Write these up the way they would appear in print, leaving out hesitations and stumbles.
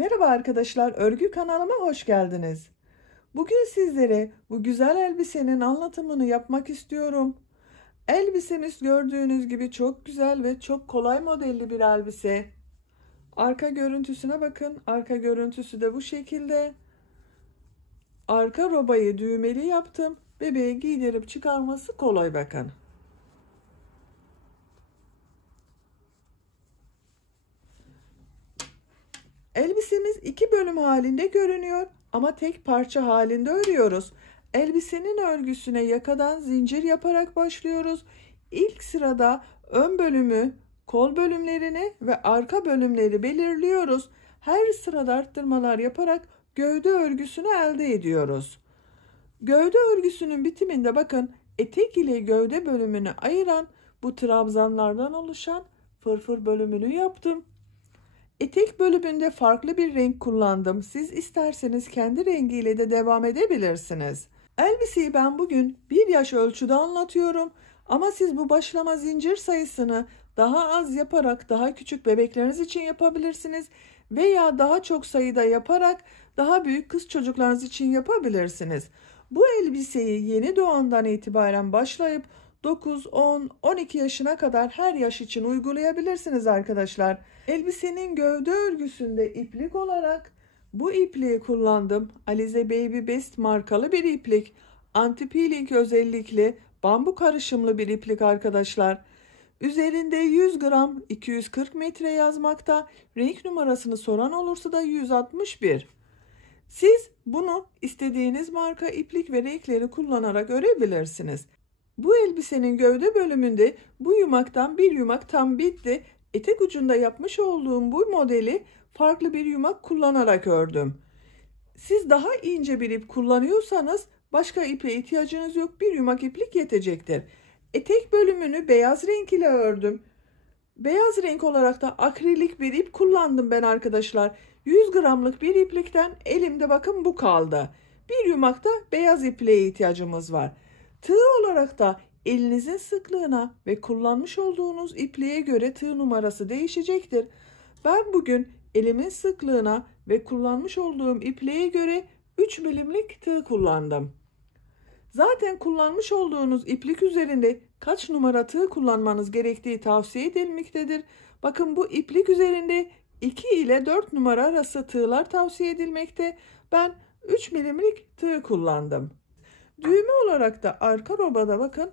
Merhaba arkadaşlar, örgü kanalıma hoş geldiniz. Bugün sizlere bu güzel elbisenin anlatımını yapmak istiyorum. Elbisemiz gördüğünüz gibi çok güzel ve çok kolay modelli bir elbise. Arka görüntüsüne bakın. Arka görüntüsü de bu şekilde. Arka robayı düğmeli yaptım. Bebeğe giydirip çıkarması kolay bakın. Elbisemiz iki bölüm halinde görünüyor ama tek parça halinde örüyoruz. Elbisenin örgüsüne yakadan zincir yaparak başlıyoruz. İlk sırada ön bölümü, kol bölümlerini ve arka bölümleri belirliyoruz. Her sırada arttırmalar yaparak gövde örgüsünü elde ediyoruz. Gövde örgüsünün bitiminde bakın etek ile gövde bölümünü ayıran bu trabzanlardan oluşan fırfır bölümünü yaptım. Etek bölümünde farklı bir renk kullandım. Siz isterseniz kendi rengiyle de devam edebilirsiniz. Elbiseyi ben bugün 1 yaş ölçüde anlatıyorum. Ama siz bu başlama zincir sayısını daha az yaparak daha küçük bebekleriniz için yapabilirsiniz. Veya daha çok sayıda yaparak daha büyük kız çocuklarınız için yapabilirsiniz. Bu elbiseyi yeni doğandan itibaren başlayıp 9, 10, 12 yaşına kadar her yaş için uygulayabilirsiniz arkadaşlar. Elbisenin gövde örgüsünde iplik olarak bu ipliği kullandım. Alize Baby Best markalı bir iplik. Anti peeling özellikli bambu karışımlı bir iplik arkadaşlar. Üzerinde 100 gram 240 metre yazmakta. Renk numarasını soran olursa da 161. Siz bunu istediğiniz marka iplik ve renkleri kullanarak örebilirsiniz. Bu elbisenin gövde bölümünde bu yumaktan bir yumak tam bitti. Etek ucunda yapmış olduğum bu modeli farklı bir yumak kullanarak ördüm. Siz daha ince bir ip kullanıyorsanız başka ipe ihtiyacınız yok. Bir yumak iplik yetecektir. Etek bölümünü beyaz renk ile ördüm. Beyaz renk olarak da akrilik bir ip kullandım ben arkadaşlar. 100 gramlık bir iplikten elimde bakın bu kaldı. Bir yumakta beyaz ipliğe ihtiyacımız var. Tığ olarak da elinizin sıklığına ve kullanmış olduğunuz ipliğe göre tığ numarası değişecektir. Ben bugün elimin sıklığına ve kullanmış olduğum ipliğe göre 3 milimlik tığ kullandım. Zaten kullanmış olduğunuz iplik üzerinde kaç numara tığ kullanmanız gerektiği tavsiye edilmektedir. Bakın bu iplik üzerinde 2 ile 4 numara arası tığlar tavsiye edilmekte. Ben 3 milimlik tığ kullandım. Düğme olarak da arka robada bakın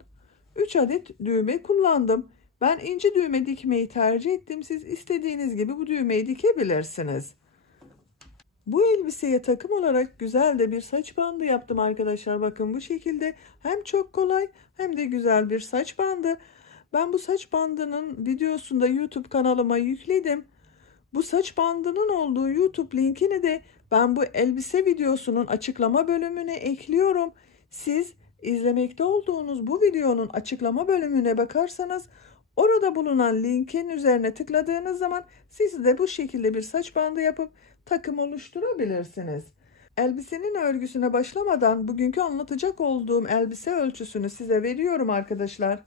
3 adet düğme kullandım. Ben ince düğme dikmeyi tercih ettim. Siz istediğiniz gibi bu düğmeyi dikebilirsiniz. Bu elbiseye takım olarak güzel de bir saç bandı yaptım arkadaşlar. Bakın bu şekilde hem çok kolay hem de güzel bir saç bandı. Ben bu saç bandının videosunu da YouTube kanalıma yükledim. Bu saç bandının olduğu YouTube linkini de ben bu elbise videosunun açıklama bölümüne ekliyorum. Siz izlemekte olduğunuz bu videonun açıklama bölümüne bakarsanız orada bulunan linkin üzerine tıkladığınız zaman siz de bu şekilde bir saç bandı yapıp takım oluşturabilirsiniz. Elbisenin örgüsüne başlamadan bugünkü anlatacak olduğum elbise ölçüsünü size veriyorum arkadaşlar.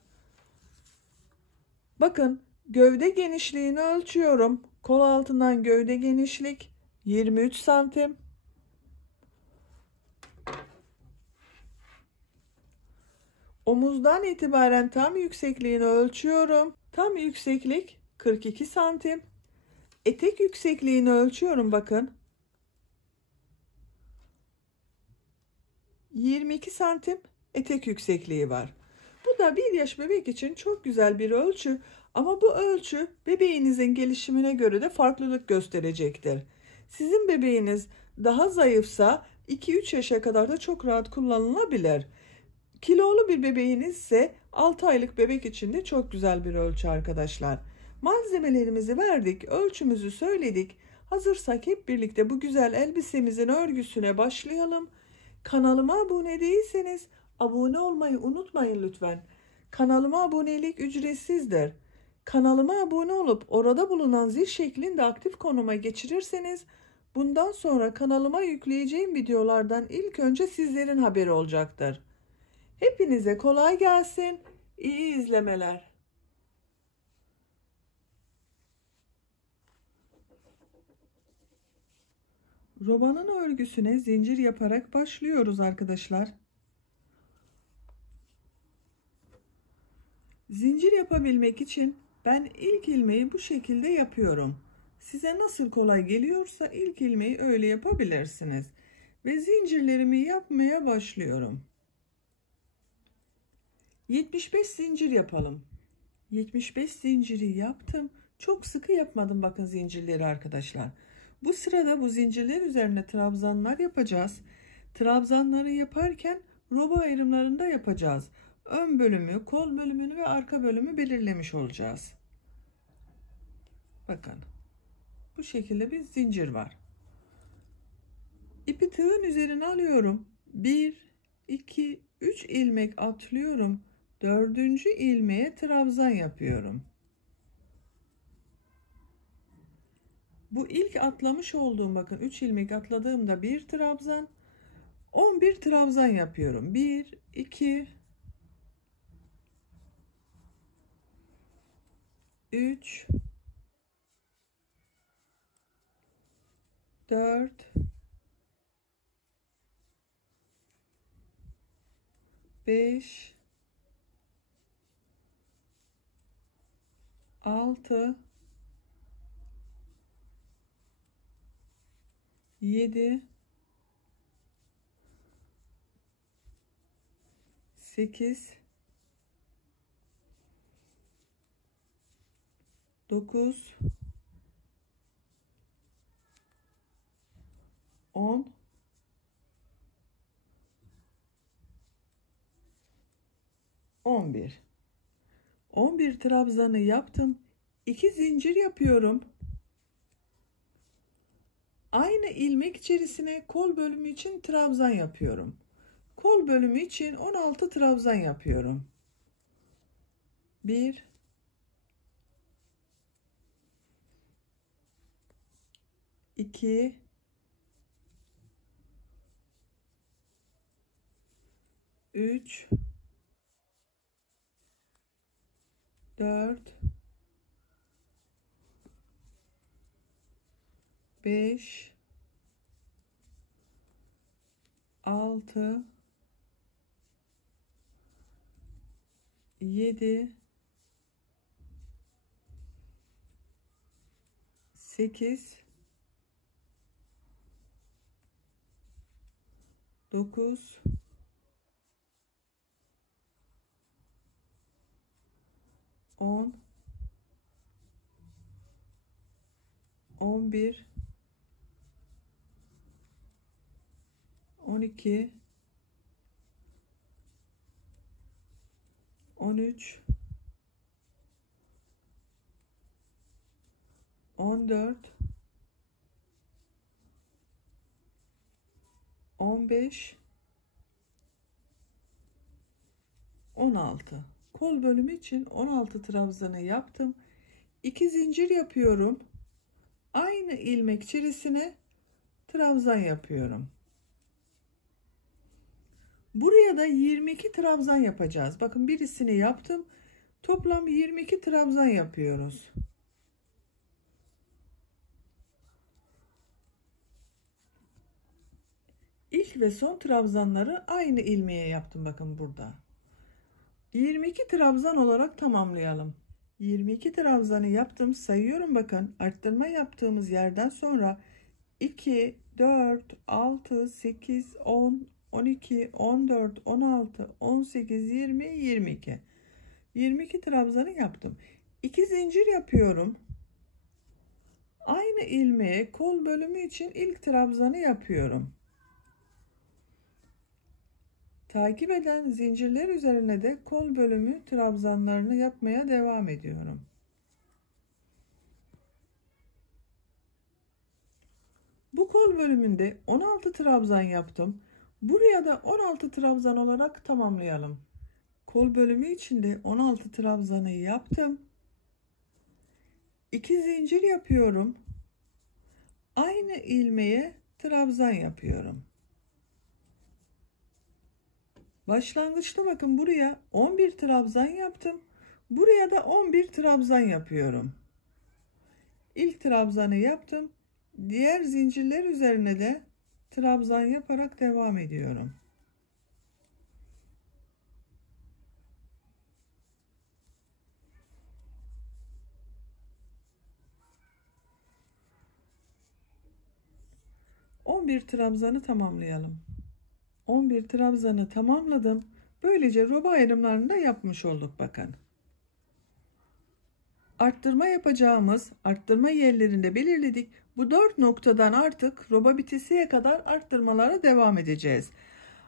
Bakın gövde genişliğini ölçüyorum. Kol altından gövde genişlik 23 santim. Omuzdan itibaren tam yüksekliğini ölçüyorum. Tam yükseklik 42 santim. Etek yüksekliğini ölçüyorum bakın. 22 santim etek yüksekliği var. Bu da 1 yaş bebek için çok güzel bir ölçü. Ama bu ölçü bebeğinizin gelişimine göre de farklılık gösterecektir. Sizin bebeğiniz daha zayıfsa 2-3 yaşa kadar da çok rahat kullanılabilir. Kilolu bir bebeğiniz ise 6 aylık bebek için de çok güzel bir ölçü arkadaşlar. Malzemelerimizi verdik, ölçümüzü söyledik. Hazırsak hep birlikte bu güzel elbisemizin örgüsüne başlayalım. Kanalıma abone değilseniz abone olmayı unutmayın lütfen. Kanalıma abonelik ücretsizdir. Kanalıma abone olup orada bulunan zil şeklinde aktif konuma geçirirseniz bundan sonra kanalıma yükleyeceğim videolardan ilk önce sizlerin haberi olacaktır. Hepinize kolay gelsin. İyi izlemeler. Robanın örgüsüne zincir yaparak başlıyoruz arkadaşlar. Zincir yapabilmek için ben ilk ilmeği bu şekilde yapıyorum. Size nasıl kolay geliyorsa ilk ilmeği öyle yapabilirsiniz. Ve zincirlerimi yapmaya başlıyorum. 75 zincir yapalım. 75 zinciri yaptım. Çok sıkı yapmadım bakın zincirleri arkadaşlar. Bu sırada bu zincirler üzerine trabzanlar yapacağız. Trabzanları yaparken roba ayrımlarında yapacağız. Ön bölümü, kol bölümünü ve arka bölümü belirlemiş olacağız. Bakın. Bu şekilde bir zincir var. İpi tığın üzerine alıyorum. 1, 2, 3 ilmek atlıyorum. 4. ilmeğe trabzan yapıyorum. Bu ilk atlamış olduğum bakın 3 ilmek atladığımda bir trabzan, 11 trabzan yapıyorum. 1, 2, 3, 4, 5, 6, 7, 8, 9, 10, 11. 11 trabzanı yaptım. 2 zincir yapıyorum. Aynı ilmek içerisine kol bölümü için trabzan yapıyorum. Kol bölümü için 16 trabzan yapıyorum. 1, 2, 3, 4, 5, 6, 7, 8, 9, 10, 11, 12, 13, 14, 15, 16. Kol bölümü için 16 trabzanı yaptım. 2 zincir yapıyorum. Aynı ilmek içerisine trabzan yapıyorum. Buraya da 22 trabzan yapacağız. Bakın birisini yaptım. Toplam 22 trabzan yapıyoruz. İlk ve son trabzanları aynı ilmeğe yaptım bakın burada. 22 trabzan olarak tamamlayalım. 22 trabzanı yaptım. Sayıyorum bakın. Arttırma yaptığımız yerden sonra 2, 4, 6, 8, 10, 12, 14, 16, 18, 20, 22. 22 trabzanı yaptım. 2 zincir yapıyorum. Aynı ilmeğe kol bölümü için ilk trabzanı yapıyorum. Takip eden zincirler üzerine de kol bölümü trabzanlarını yapmaya devam ediyorum. Bu kol bölümünde 16 trabzan yaptım. Buraya da 16 trabzan olarak tamamlayalım. Kol bölümü içinde 16 trabzanı yaptım. 2 zincir yapıyorum. Aynı ilmeğe trabzan yapıyorum. Başlangıçta bakın buraya 11 trabzan yaptım. Buraya da 11 trabzan yapıyorum. İlk trabzanı yaptım. Diğer zincirler üzerine de trabzan yaparak devam ediyorum. On bir trabzanı tamamlayalım. 11 trabzanı tamamladım. Böylece roba ayrımlarını da yapmış olduk bakın. Arttırma yapacağımız arttırma yerlerinde belirledik. Bu 4 noktadan artık roba bitesiye kadar arttırmalara devam edeceğiz.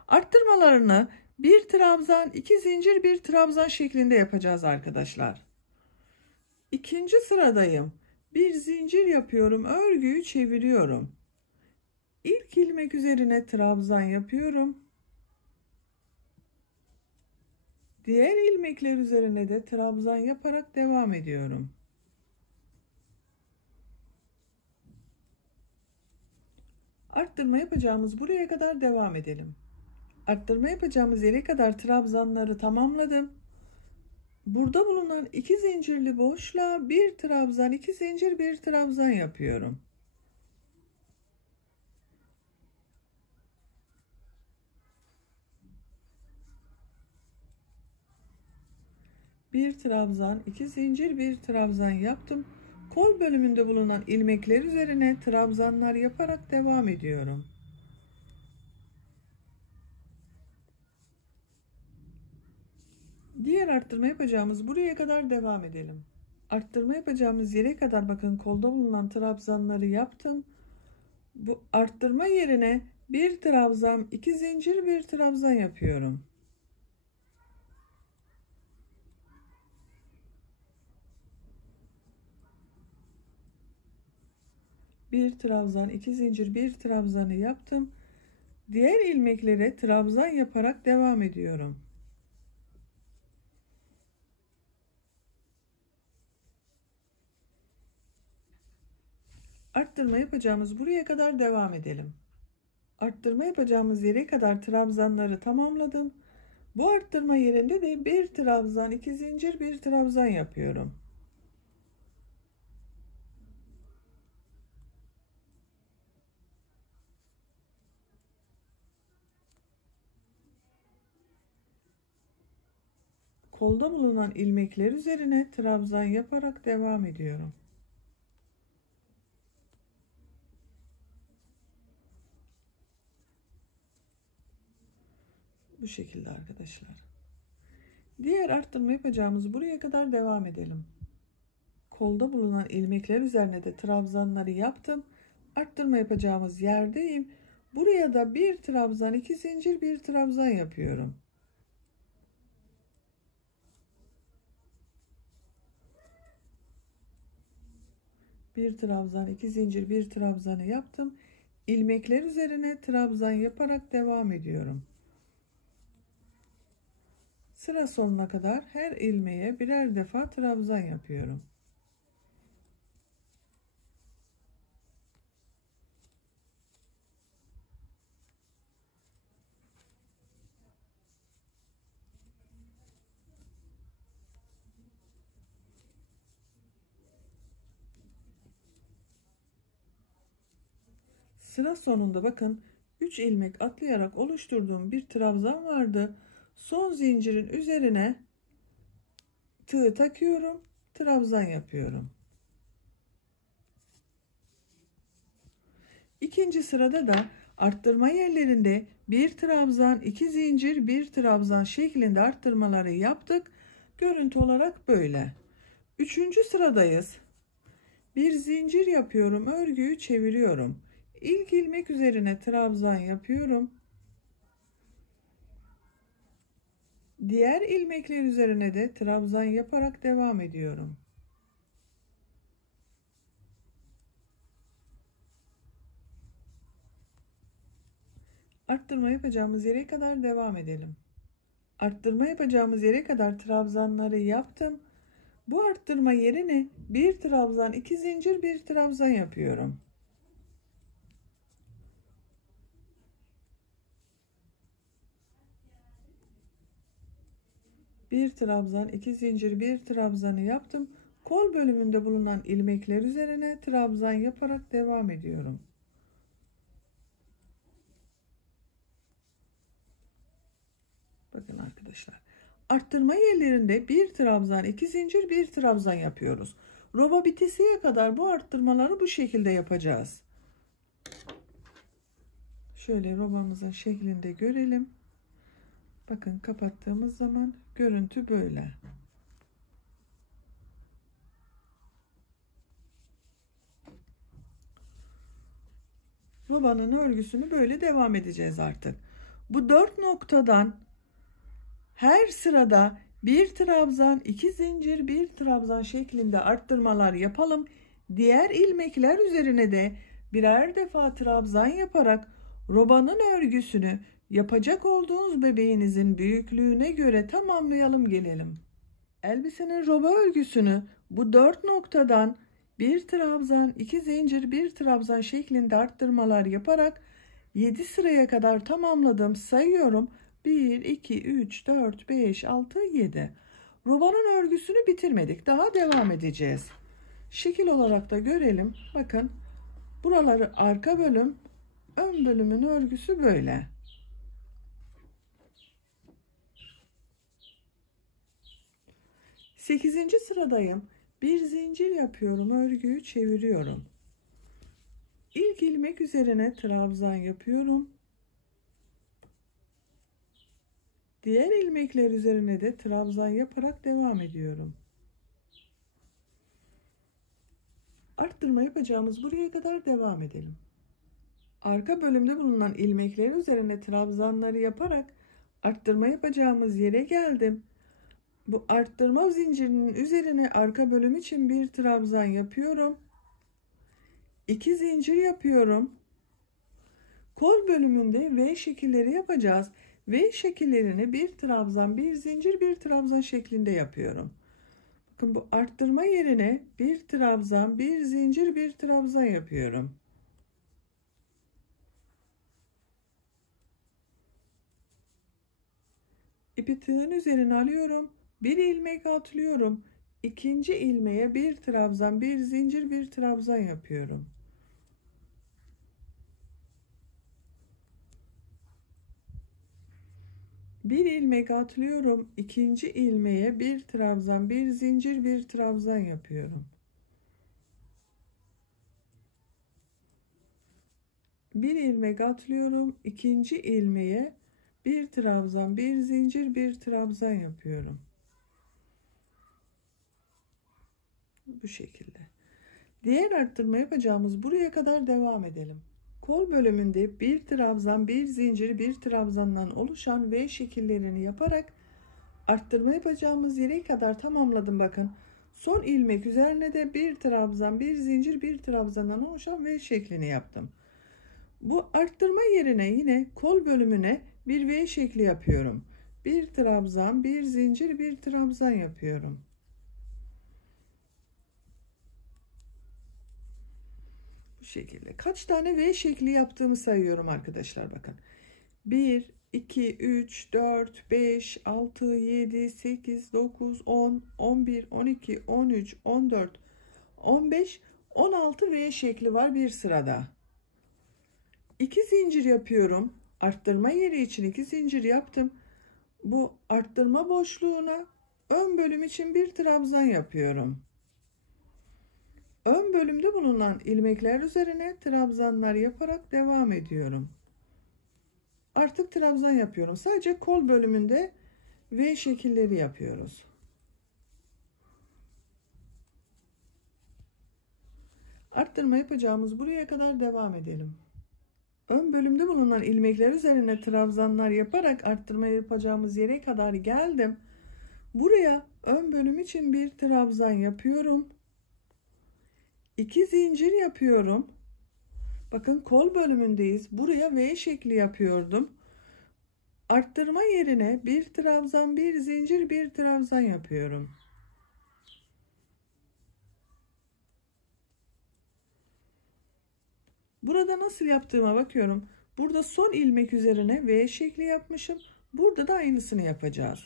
Arttırmalarını bir trabzan, 2 zincir, bir trabzan şeklinde yapacağız arkadaşlar. İkinci sıradayım. Bir zincir yapıyorum, örgüyü çeviriyorum. İlk ilmek üzerine trabzan yapıyorum. Diğer ilmekler üzerine de trabzan yaparak devam ediyorum. Arttırma yapacağımız buraya kadar devam edelim. Arttırma yapacağımız yere kadar trabzanları tamamladım. Burada bulunan 2 zincirli boşluğa bir trabzan, 2 zincir, bir trabzan yapıyorum. Bir trabzan, 2 zincir, bir trabzan yaptım. Kol bölümünde bulunan ilmekler üzerine trabzanlar yaparak devam ediyorum. Diğer arttırma yapacağımız buraya kadar devam edelim. Arttırma yapacağımız yere kadar bakın kolda bulunan trabzanları yaptım. Bu arttırma yerine bir trabzan, 2 zincir, bir trabzan yapıyorum. Bir trabzan, 2 zincir, bir trabzanı yaptım. Diğer ilmeklere trabzan yaparak devam ediyorum. Arttırma yapacağımız buraya kadar devam edelim. Arttırma yapacağımız yere kadar trabzanları tamamladım. Bu arttırma yerinde de bir trabzan, 2 zincir, bir trabzan yapıyorum. Kolda bulunan ilmekler üzerine trabzan yaparak devam ediyorum. Bu şekilde arkadaşlar. Diğer arttırma yapacağımız buraya kadar devam edelim. Kolda bulunan ilmekler üzerine de trabzanları yaptım. Arttırma yapacağımız yerdeyim. Buraya da bir trabzan, 2 zincir, bir trabzan yapıyorum. Bir trabzan, 2 zincir, bir trabzanı yaptım. İlmekler üzerine trabzan yaparak devam ediyorum. Sıra sonuna kadar her ilmeğe birer defa trabzan yapıyorum. Sıra sonunda bakın 3 ilmek atlayarak oluşturduğum bir trabzan vardı. Son zincirin üzerine tığ takıyorum, trabzan yapıyorum. İkinci sırada da arttırma yerlerinde bir trabzan, 2 zincir, bir trabzan şeklinde arttırmaları yaptık. Görüntü olarak böyle. Üçüncü sıradayız. Bir zincir yapıyorum, örgüyü çeviriyorum. İlk ilmek üzerine trabzan yapıyorum. Diğer ilmekler üzerine de trabzan yaparak devam ediyorum. Arttırma yapacağımız yere kadar devam edelim. Arttırma yapacağımız yere kadar trabzanları yaptım. Bu arttırma yerine bir trabzan, 2 zincir, bir trabzan yapıyorum. Bir trabzan, 2 zincir, bir trabzanı yaptım. Kol bölümünde bulunan ilmekler üzerine trabzan yaparak devam ediyorum. Bakın arkadaşlar. Arttırma yerlerinde bir trabzan, 2 zincir, bir trabzan yapıyoruz. Roba bitesiye kadar bu arttırmaları bu şekilde yapacağız. Şöyle robamızın şeklinde görelim. Bakın kapattığımız zaman görüntü böyle. Robanın örgüsünü böyle devam edeceğiz artık. Bu 4 noktadan her sırada bir trabzan, 2 zincir, bir trabzan şeklinde arttırmalar yapalım. Diğer ilmekler üzerine de birer defa trabzan yaparak robanın örgüsünü yapacak olduğunuz bebeğinizin büyüklüğüne göre tamamlayalım gelelim. Elbisenin roba örgüsünü bu 4 noktadan bir trabzan, 2 zincir, bir trabzan şeklinde arttırmalar yaparak 7 sıraya kadar tamamladım. Sayıyorum. 1, 2, 3, 4, 5, 6, 7. Robanın örgüsünü bitirmedik. Daha devam edeceğiz. Şekil olarak da görelim. Bakın buraları arka bölüm, ön bölümün örgüsü böyle. Sekizinci sıradayım. Bir zincir yapıyorum. Örgüyü çeviriyorum. İlk ilmek üzerine trabzan yapıyorum. Diğer ilmekler üzerine de trabzan yaparak devam ediyorum. Arttırma yapacağımız buraya kadar devam edelim. Arka bölümde bulunan ilmekler üzerine trabzanları yaparak arttırma yapacağımız yere geldim. Bu arttırma zincirinin üzerine arka bölüm için bir trabzan yapıyorum. 2 zincir yapıyorum. Kol bölümünde V şekilleri yapacağız. V şekillerini bir trabzan, bir zincir, bir trabzan şeklinde yapıyorum. Bakın bu arttırma yerine bir trabzan, bir zincir, bir trabzan yapıyorum. İpi tığın üzerine alıyorum. Bir ilmek atlıyorum. İkinci ilmeğe bir trabzan, bir zincir, bir trabzan yapıyorum. Bir ilmek atlıyorum. İkinci ilmeğe bir trabzan, bir zincir, bir trabzan yapıyorum. Bir ilmek atlıyorum. İkinci ilmeğe bir trabzan, bir zincir, bir trabzan yapıyorum. Bu şekilde. Diğer arttırma yapacağımız buraya kadar devam edelim. Kol bölümünde bir trabzan, bir zincir, bir trabzandan oluşan V şekillerini yaparak arttırma yapacağımız yere kadar tamamladım bakın. Son ilmek üzerine de bir trabzan, bir zincir, bir trabzandan oluşan V şeklini yaptım. Bu arttırma yerine yine kol bölümüne bir V şekli yapıyorum. Bir trabzan, bir zincir, bir trabzan yapıyorum. Bu şekilde. Kaç tane V şekli yaptığımı sayıyorum arkadaşlar bakın. 1, 2, 3, 4, 5, 6, 7, 8, 9, 10, 11, 12, 13, 14, 15, 16 V şekli var bir sırada. 2 zincir yapıyorum. Arttırma yeri için 2 zincir yaptım. Bu arttırma boşluğuna ön bölüm için bir trabzan yapıyorum. Ön bölümde bulunan ilmekler üzerine trabzanlar yaparak devam ediyorum. Artık trabzan yapıyorum. Sadece kol bölümünde V şekilleri yapıyoruz. Arttırma yapacağımız buraya kadar devam edelim. Ön bölümde bulunan ilmekler üzerine trabzanlar yaparak arttırma yapacağımız yere kadar geldim. Buraya ön bölüm için bir trabzan yapıyorum. 2 zincir yapıyorum. Bakın kol bölümündeyiz. Buraya V şekli yapıyordum. Arttırma yerine bir trabzan, bir zincir, bir trabzan yapıyorum. Burada nasıl yaptığıma bakıyorum. Burada son ilmek üzerine V şekli yapmışım. Burada da aynısını yapacağız.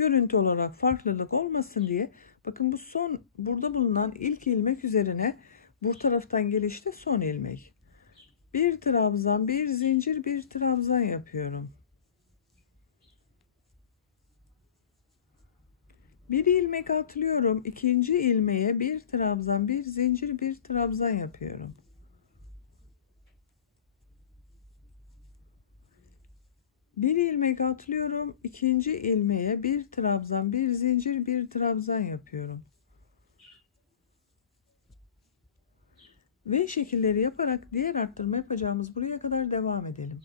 görüntü olarak farklılık olmasın diye bakın bu son burada bulunan ilk ilmek üzerine bu taraftan gelişte son ilmek. Bir trabzan, bir zincir, bir trabzan yapıyorum. Bir ilmek atlıyorum. İkinci ilmeğe bir trabzan, bir zincir, bir trabzan yapıyorum. Bir ilmek atlıyorum. İkinci ilmeğe bir trabzan, bir zincir, bir trabzan yapıyorum. V şekilleri yaparak diğer arttırma yapacağımız buraya kadar devam edelim.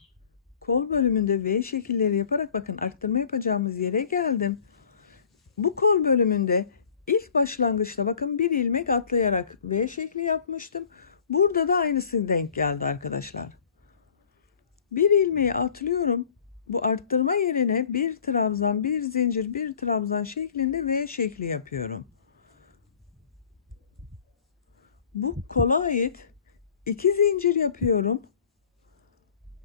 Kol bölümünde V şekilleri yaparak bakın arttırma yapacağımız yere geldim. Bu kol bölümünde ilk başlangıçta bakın bir ilmek atlayarak V şekli yapmıştım. Burada da aynısı denk geldi arkadaşlar. Bir ilmeği atlıyorum. Bu arttırma yerine bir trabzan, bir zincir, bir trabzan şeklinde V şekli yapıyorum. Bu kola ait 2 zincir yapıyorum.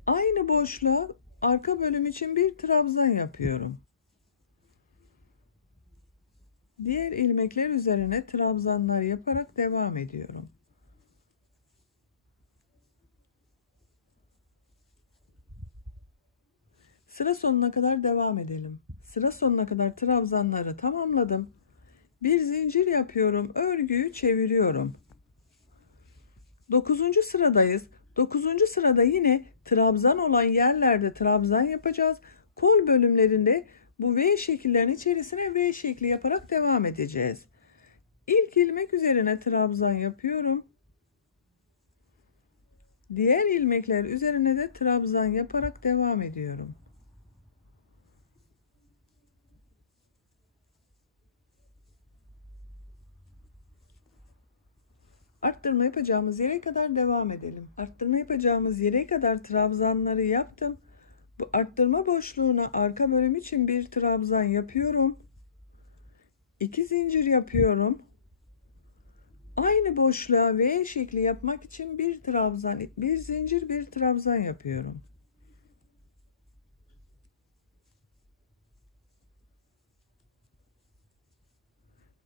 Aynı boşluğa arka bölüm için bir trabzan yapıyorum. Diğer ilmekler üzerine trabzanlar yaparak devam ediyorum. Sıra sonuna kadar devam edelim. Sıra sonuna kadar trabzanları tamamladım. Bir zincir yapıyorum. Örgüyü çeviriyorum. 9. sıradayız. 9. sırada yine trabzan olan yerlerde trabzan yapacağız. Kol bölümlerinde bu V şekillerin içerisine V şekli yaparak devam edeceğiz. İlk ilmek üzerine trabzan yapıyorum. Diğer ilmekler üzerine de trabzan yaparak devam ediyorum. Arttırma yapacağımız yere kadar devam edelim. Arttırma yapacağımız yere kadar trabzanları yaptım. Bu arttırma boşluğuna arka bölüm için bir trabzan yapıyorum. 2 zincir yapıyorum. Aynı boşluğa V şekli yapmak için bir trabzan, bir zincir, bir trabzan yapıyorum.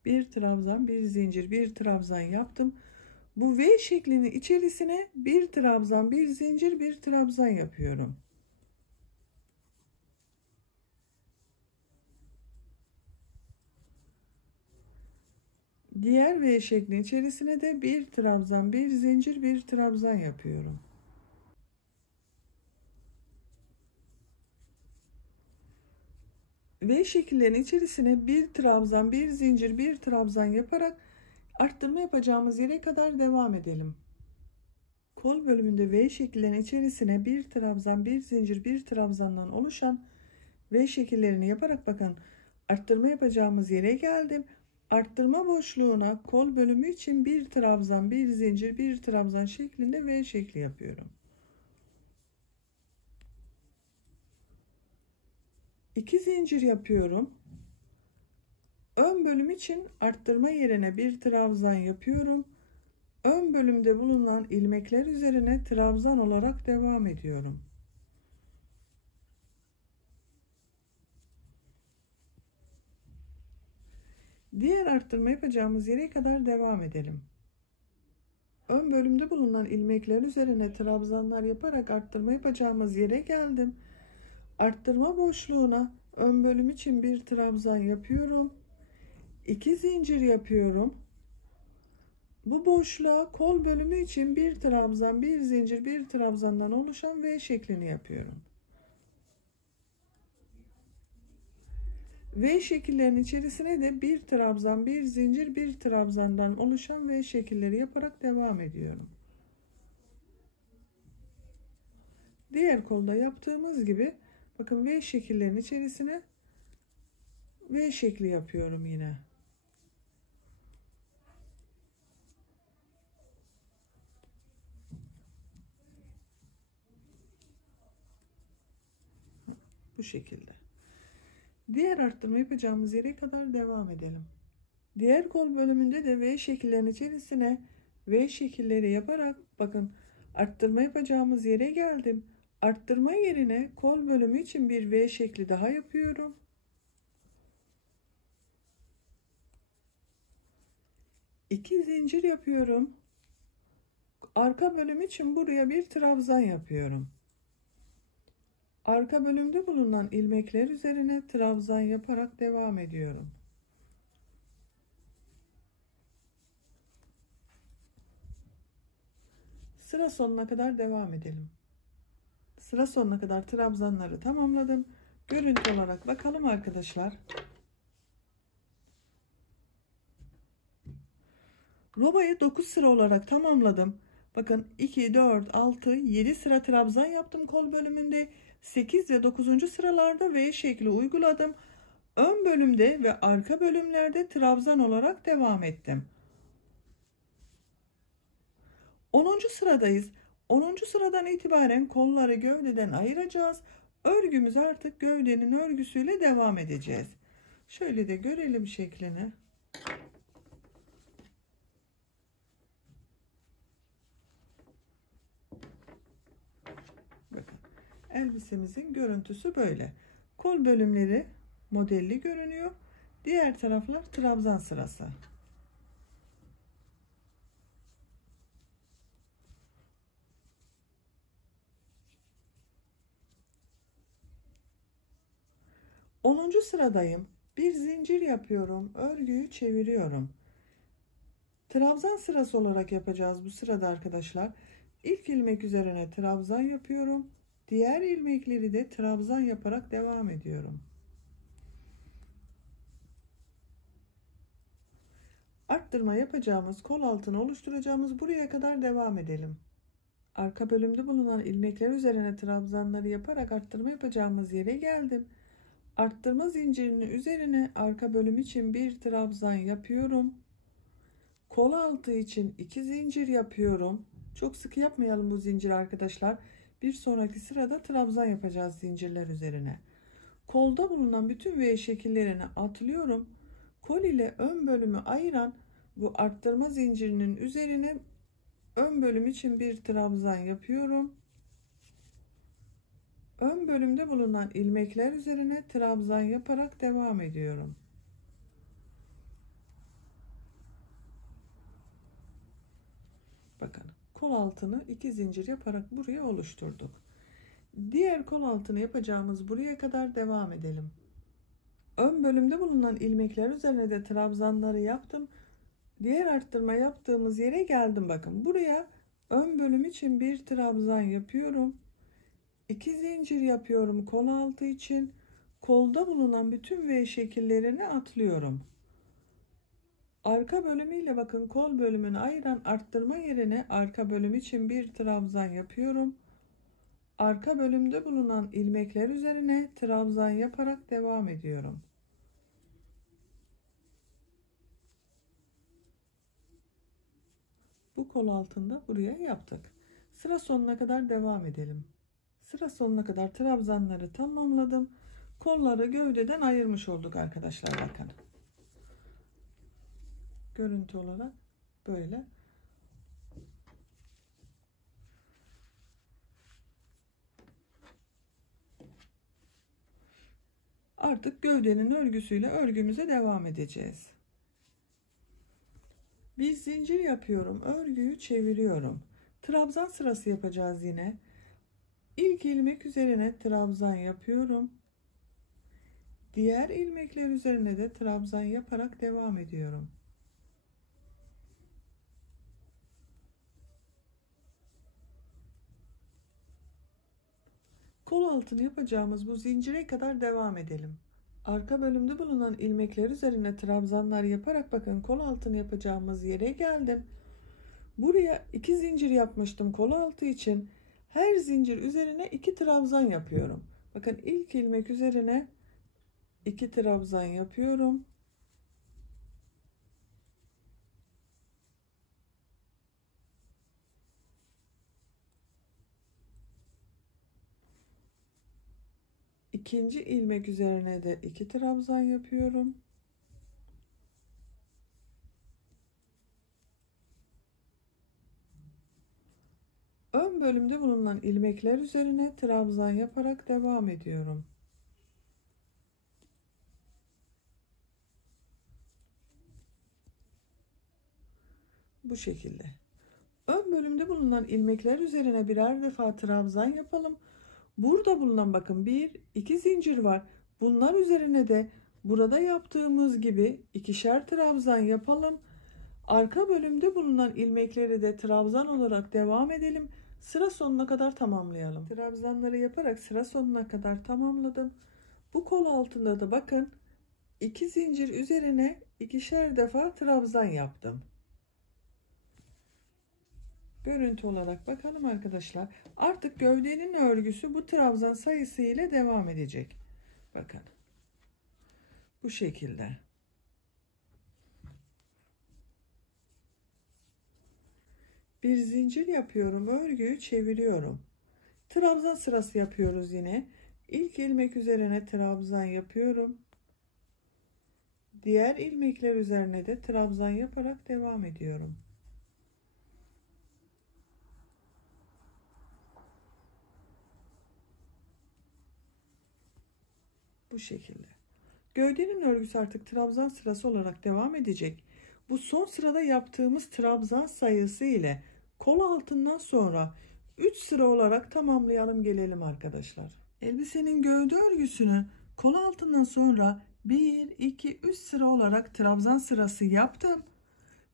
Bir trabzan, bir zincir, bir trabzan yaptım. Bu V şeklinin içerisine bir trabzan, bir zincir, bir trabzan yapıyorum. Diğer V şeklinin içerisine de bir trabzan, bir zincir, bir trabzan yapıyorum. V şekillerin içerisine bir trabzan, bir zincir, bir trabzan yaparak arttırma yapacağımız yere kadar devam edelim. Kol bölümünde V şekillerinin içerisine bir trabzan, bir zincir, bir trabzandan oluşan V şekillerini yaparak bakın arttırma yapacağımız yere geldim. Arttırma boşluğuna kol bölümü için bir trabzan, bir zincir, bir trabzan şeklinde V şekli yapıyorum. 2 zincir yapıyorum. Ön bölüm için arttırma yerine bir trabzan yapıyorum. Ön bölümde bulunan ilmekler üzerine trabzan olarak devam ediyorum. Diğer arttırma yapacağımız yere kadar devam edelim. Ön bölümde bulunan ilmekler üzerine trabzanlar yaparak arttırma yapacağımız yere geldim. Arttırma boşluğuna ön bölüm için bir trabzan yapıyorum. 2 zincir yapıyorum. Bu boşluğa kol bölümü için bir trabzan, bir zincir, bir trabzandan oluşan V şeklini yapıyorum. V şekillerinin içerisine de bir trabzan, bir zincir, bir trabzandan oluşan V şekilleri yaparak devam ediyorum. Diğer kolda yaptığımız gibi bakın V şekillerinin içerisine V şekli yapıyorum yine. Bu şekilde. Diğer arttırma yapacağımız yere kadar devam edelim. Diğer kol bölümünde de V şekillerinin içerisine V şekilleri yaparak bakın arttırma yapacağımız yere geldim. Arttırma yerine kol bölümü için bir V şekli daha yapıyorum. 2 zincir yapıyorum. Arka bölüm için buraya bir trabzan yapıyorum. Arka bölümde bulunan ilmekler üzerine trabzan yaparak devam ediyorum. Sıra sonuna kadar devam edelim. Sıra sonuna kadar trabzanları tamamladım. Görüntü olarak bakalım arkadaşlar. Robayı 9 sıra olarak tamamladım. Bakın 2, 4, 6, 7 sıra trabzan yaptım kol bölümünde. 8 ve 9. sıralarda V şekli uyguladım. Ön bölümde ve arka bölümlerde trabzan olarak devam ettim. 10. sıradayız. 10. sıradan itibaren kolları gövdeden ayıracağız. Örgümüz artık gövdenin örgüsüyle devam edeceğiz. Şöyle de görelim şeklini. Bakın, elbisemizin görüntüsü böyle. Kol bölümleri modelli görünüyor. Diğer taraflar trabzan sırası. Onuncu sıradayım. Bir zincir yapıyorum. Örgüyü çeviriyorum. Trabzan sırası olarak yapacağız bu sırada arkadaşlar. İlk ilmek üzerine trabzan yapıyorum. Diğer ilmekleri de trabzan yaparak devam ediyorum. Arttırma yapacağımız kol altını oluşturacağımız buraya kadar devam edelim. Arka bölümde bulunan ilmekler üzerine trabzanları yaparak arttırma yapacağımız yere geldim. Arttırma zincirinin üzerine arka bölüm için bir trabzan yapıyorum. Kol altı için 2 zincir yapıyorum. Çok sıkı yapmayalım bu zincir arkadaşlar. Bir sonraki sırada trabzan yapacağız zincirler üzerine. Kolda bulunan bütün V şekillerini atlıyorum. Kol ile ön bölümü ayıran bu arttırma zincirinin üzerine ön bölüm için bir trabzan yapıyorum. Ön bölümde bulunan ilmekler üzerine trabzan yaparak devam ediyorum. Bakın, kol altını 2 zincir yaparak buraya oluşturduk. Diğer kol altını yapacağımız buraya kadar devam edelim. Ön bölümde bulunan ilmekler üzerine de trabzanları yaptım. Diğer arttırma yaptığımız yere geldim. Bakın, buraya ön bölüm için bir trabzan yapıyorum. 2 zincir yapıyorum kol altı için. Kolda bulunan bütün V şekillerini atlıyorum. Arka bölümüyle bakın kol bölümünü ayıran arttırma yerine arka bölüm için bir trabzan yapıyorum. Arka bölümde bulunan ilmekler üzerine trabzan yaparak devam ediyorum. Bu kol altında buraya yaptık. Sıra sonuna kadar devam edelim. Sıra sonuna kadar trabzanları tamamladım. Kolları gövdeden ayırmış olduk arkadaşlar, bakın. Görüntü olarak böyle. Artık gövdenin örgüsüyle örgümüze devam edeceğiz. Bir zincir yapıyorum. Örgüyü çeviriyorum. Trabzan sırası yapacağız yine. İlk ilmek üzerine trabzan yapıyorum. Diğer ilmekler üzerine de trabzan yaparak devam ediyorum. Kol altını yapacağımız bu zincire kadar devam edelim. Arka bölümde bulunan ilmekler üzerine trabzanlar yaparak bakın kol altını yapacağımız yere geldim. Buraya 2 zincir yapmıştım kol altı için. Her zincir üzerine 2 trabzan yapıyorum. Bakın, ilk ilmek üzerine 2 trabzan yapıyorum. İkinci ilmek üzerine de 2 trabzan yapıyorum. Ön bölümde bulunan ilmekler üzerine trabzan yaparak devam ediyorum. Bu şekilde. Ön bölümde bulunan ilmekler üzerine birer defa trabzan yapalım. Burada bulunan bakın 1-2 zincir var. Bunlar üzerine de burada yaptığımız gibi ikişer trabzan yapalım. Arka bölümde bulunan ilmekleri de trabzan olarak devam edelim. Sıra sonuna kadar tamamlayalım. Trabzanları yaparak sıra sonuna kadar tamamladım. Bu kol altında da bakın 2 zincir üzerine ikişer defa trabzan yaptım. Görüntü olarak bakalım arkadaşlar. Artık gövdenin örgüsü bu trabzan sayısı ile devam edecek. Bakın. Bu şekilde. Bir zincir yapıyorum. Örgüyü çeviriyorum. Trabzan sırası yapıyoruz yine. İlk ilmek üzerine trabzan yapıyorum. Diğer ilmekler üzerine de trabzan yaparak devam ediyorum. Bu şekilde. Gövdenin örgüsü artık trabzan sırası olarak devam edecek. Bu son sırada yaptığımız trabzan sayısı ile kol altından sonra 3 sıra olarak tamamlayalım gelelim arkadaşlar. Elbisenin gövde örgüsünü kol altından sonra 1, 2, 3 sıra olarak trabzan sırası yaptım.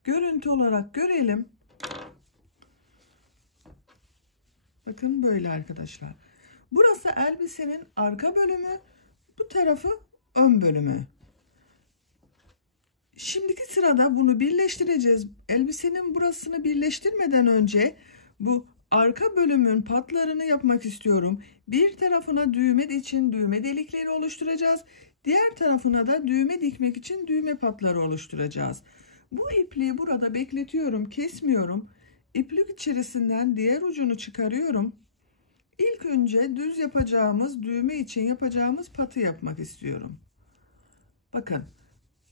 Görüntü olarak görelim. Bakın böyle arkadaşlar. Burası elbisenin arka bölümü, bu tarafı ön bölümü. Şimdiki sırada bunu birleştireceğiz. Elbisenin burasını birleştirmeden önce bu arka bölümün patlarını yapmak istiyorum. Bir tarafına düğme için düğme delikleri oluşturacağız. Diğer tarafına da düğme dikmek için düğme patları oluşturacağız. Bu ipliği burada bekletiyorum, kesmiyorum. İplik içerisinden diğer ucunu çıkarıyorum. İlk önce düz yapacağımız düğme için yapacağımız patı yapmak istiyorum. Bakın.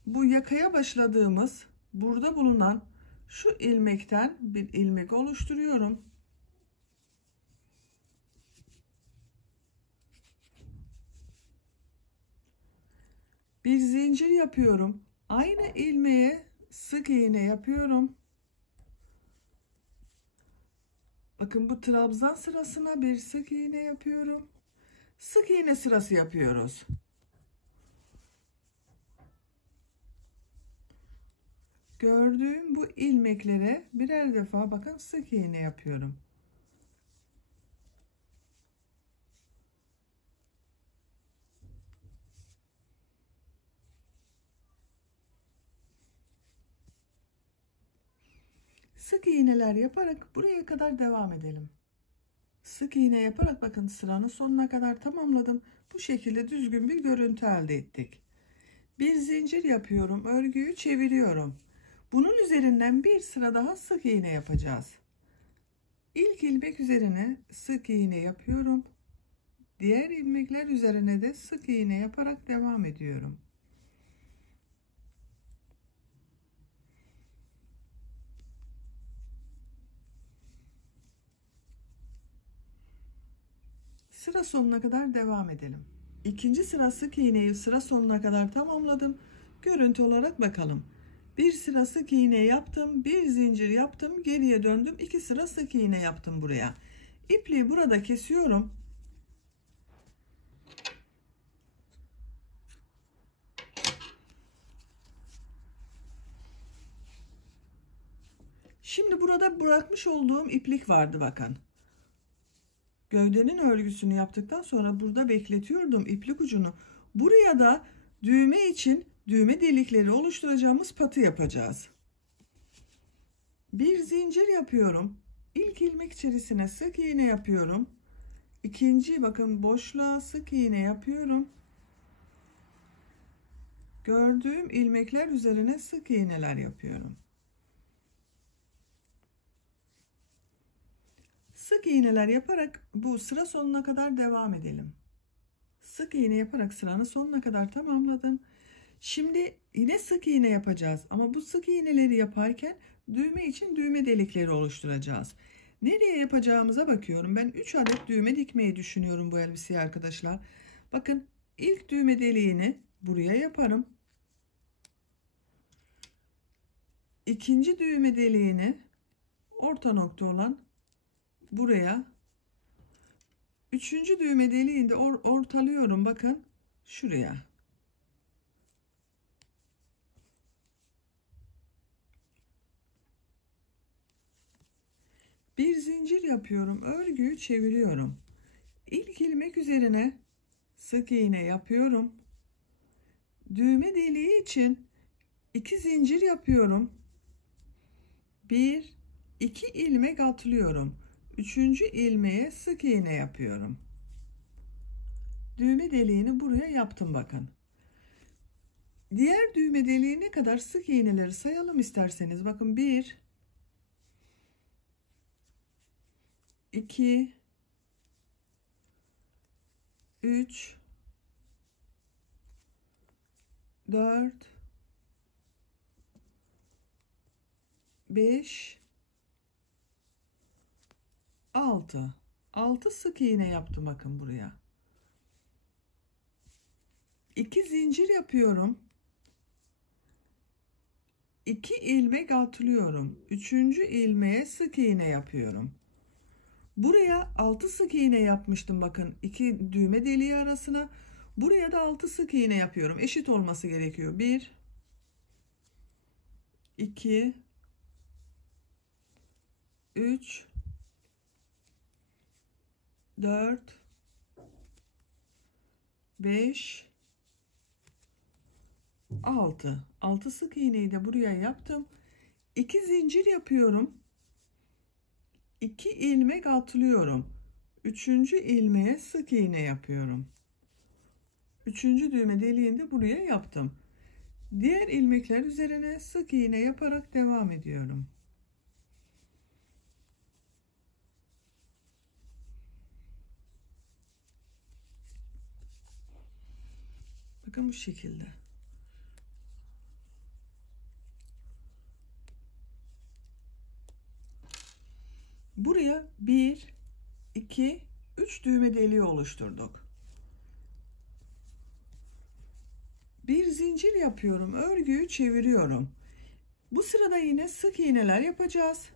Bu yakaya başladığımız burada bulunan şu ilmekten bir ilmek oluşturuyorum. Bir zincir yapıyorum. Aynı ilmeğe sık iğne yapıyorum. Bakın bu trabzan sırasına bir sık iğne yapıyorum. Sık iğne sırası yapıyoruz. Gördüğüm bu ilmeklere birer defa bakın sık iğne yapıyorum. Sık iğneler yaparak buraya kadar devam edelim. Sık iğne yaparak bakın sıranın sonuna kadar tamamladım. Bu şekilde düzgün bir görüntü elde ettik. Bir zincir yapıyorum. Örgüyü çeviriyorum. Bunun üzerinden bir sıra daha sık iğne yapacağız. İlk ilmek üzerine sık iğne yapıyorum. Diğer ilmekler üzerine de sık iğne yaparak devam ediyorum. Sıra sonuna kadar devam edelim. İkinci sıra sık iğneyi sıra sonuna kadar tamamladım. Görüntü olarak bakalım. Bir sıra sık iğne yaptım, bir zincir yaptım, geriye döndüm, 2 sıra sık iğne yaptım buraya. İpliği burada kesiyorum. Şimdi burada bırakmış olduğum iplik vardı bakın. Gövdenin örgüsünü yaptıktan sonra burada bekletiyordum iplik ucunu. Buraya da düğme için düğme delikleri oluşturacağımız patı yapacağız. Bir zincir yapıyorum. İlk ilmek içerisine sık iğne yapıyorum. İkinci bakın boşluğa sık iğne yapıyorum. Gördüğüm ilmekler üzerine sık iğneler yapıyorum. Sık iğneler yaparak bu sıra sonuna kadar devam edelim. Sık iğne yaparak sıranın sonuna kadar tamamladım. Şimdi yine sık iğne yapacağız ama bu sık iğneleri yaparken düğme için düğme delikleri oluşturacağız. Nereye yapacağımıza bakıyorum. Ben 3 adet düğme dikmeyi düşünüyorum bu elbiseye arkadaşlar. Bakın ilk düğme deliğini buraya yaparım. ikinci düğme deliğini orta nokta olan buraya, üçüncü düğme deliğini de ortalıyorum, bakın şuraya. Bir zincir yapıyorum, örgüyü çeviriyorum. İlk ilmek üzerine sık iğne yapıyorum. Düğme deliği için 2 zincir yapıyorum. 1 2 ilmek atlıyorum. Üçüncü ilmeğe sık iğne yapıyorum. Düğme deliğini buraya yaptım, bakın. Diğer düğme deliğine kadar sık iğneleri sayalım isterseniz. Bakın 1 2 3 4 5 6 sık iğne yaptım, bakın buraya. 2 zincir yapıyorum. 2 ilmek atlıyorum. Üçüncü ilmeğe sık iğne yapıyorum. Buraya 6 sık iğne yapmıştım, bakın, 2 düğme deliği arasına. Buraya da 6 sık iğne yapıyorum. Eşit olması gerekiyor. 1 2 3 4 5 6 sık iğneyi de buraya yaptım. 2 zincir yapıyorum. 2 ilmek atlıyorum. Üçüncü ilmeğe sık iğne yapıyorum. Üçüncü düğme deliğini de buraya yaptım. Diğer ilmekler üzerine sık iğne yaparak devam ediyorum. Bakın bu şekilde. Buraya 1 2 3 düğme deliği oluşturduk. Bir zincir yapıyorum, örgüyü çeviriyorum. Bu sırada yine sık iğneler yapacağız.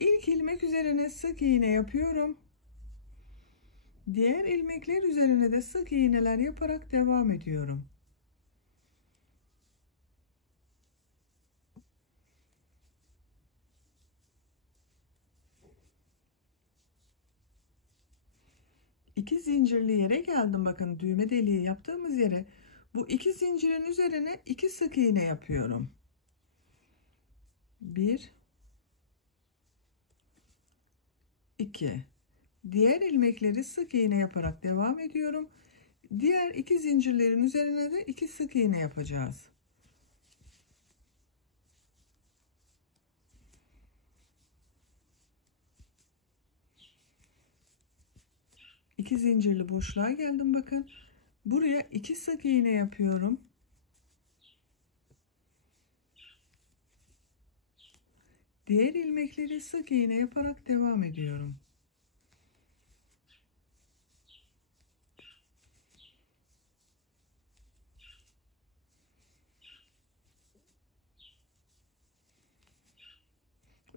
İlk ilmek üzerine sık iğne yapıyorum. Diğer ilmekler üzerine de sık iğneler yaparak devam ediyorum. İki zincirli yere geldim, bakın düğme deliği yaptığımız yere. Bu iki zincirin üzerine 2 sık iğne yapıyorum. 1 2. Diğer ilmekleri sık iğne yaparak devam ediyorum. Diğer 2 zincirlerin üzerine de 2 sık iğne yapacağız. İki zincirli boşluğa geldim, bakın. Buraya 2 sık iğne yapıyorum. Diğer ilmekleri sık iğne yaparak devam ediyorum.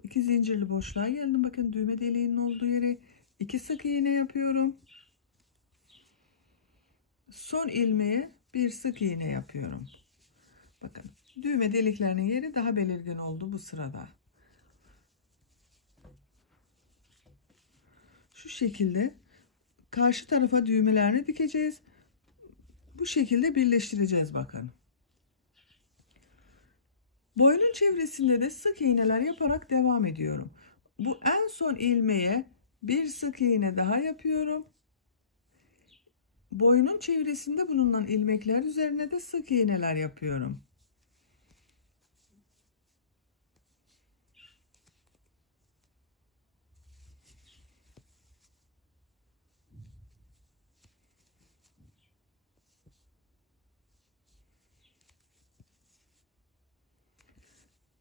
İki zincirli boşluğa geldim, bakın düğme deliğinin olduğu yere 2 sık iğne yapıyorum. Son ilmeğe bir sık iğne yapıyorum. Bakın düğme deliklerinin yeri daha belirgin oldu bu sırada. Şu şekilde karşı tarafa düğmelerini dikeceğiz. Bu şekilde birleştireceğiz, bakın. Boynun çevresinde de sık iğneler yaparak devam ediyorum. Bu en son ilmeğe bir sık iğne daha yapıyorum. Boynun çevresinde bulunan ilmekler üzerine de sık iğneler yapıyorum.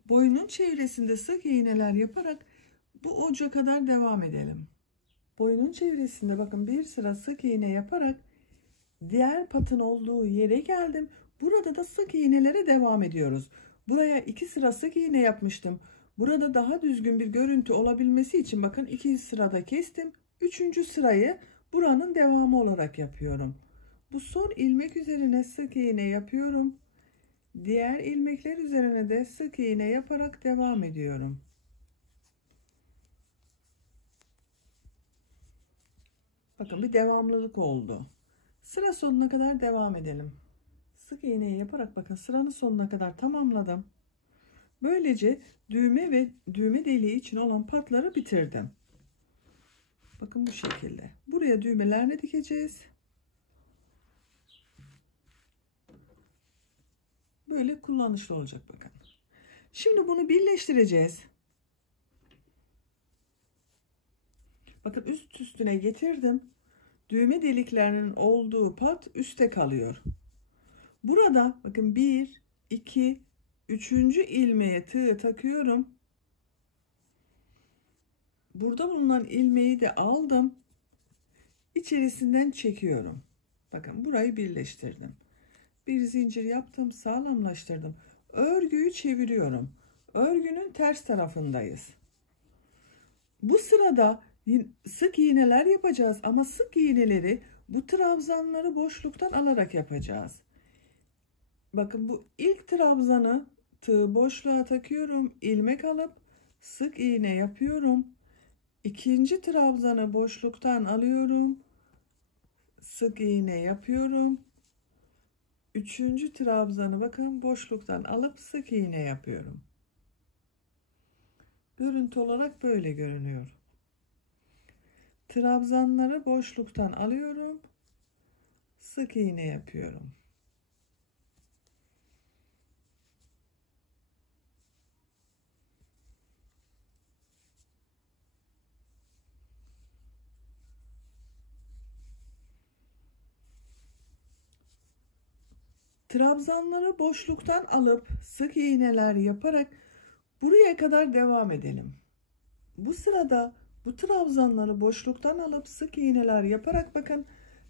Boynun çevresinde sık iğneler yaparak bu uca kadar devam edelim. Boynun çevresinde bakın bir sıra sık iğne yaparak diğer patın olduğu yere geldim. Burada da sık iğnelere devam ediyoruz. Buraya 2 sıra sık iğne yapmıştım. Burada daha düzgün bir görüntü olabilmesi için bakın 2 sırada kestim. 3. sırayı buranın devamı olarak yapıyorum. Bu son ilmek üzerine sık iğne yapıyorum. Diğer ilmekler üzerine de sık iğne yaparak devam ediyorum. Bakın bir devamlılık oldu. Sıra sonuna kadar devam edelim. Sık iğneyi yaparak bakın sıranın sonuna kadar tamamladım. Böylece düğme ve düğme deliği için olan patları bitirdim. Bakın bu şekilde. Buraya düğmelerini dikeceğiz. Böyle kullanışlı olacak bakın. Şimdi bunu birleştireceğiz. Bakın üst üstüne getirdim. Düğme deliklerinin olduğu pat üstte kalıyor. Burada bakın 1, 2, 3. ilmeğe tığ takıyorum. Burada bulunan ilmeği de aldım. İçerisinden çekiyorum. Bakın burayı birleştirdim. Bir zincir yaptım, sağlamlaştırdım. Örgüyü çeviriyorum. Örgünün ters tarafındayız. Bu sırada sık iğneler yapacağız ama sık iğneleri bu trabzanları boşluktan alarak yapacağız. Bakın bu ilk trabzanı tığ boşluğa takıyorum, ilmek alıp sık iğne yapıyorum. İkinci trabzanı boşluktan alıyorum, sık iğne yapıyorum. Üçüncü trabzanı bakın boşluktan alıp sık iğne yapıyorum. Görüntü olarak böyle görünüyor. Trabzanları boşluktan alıyorum, sık iğne yapıyorum. Trabzanları boşluktan alıp sık iğneler yaparak buraya kadar devam edelim. Bu sırada bu trabzanları boşluktan alıp sık iğneler yaparak bakın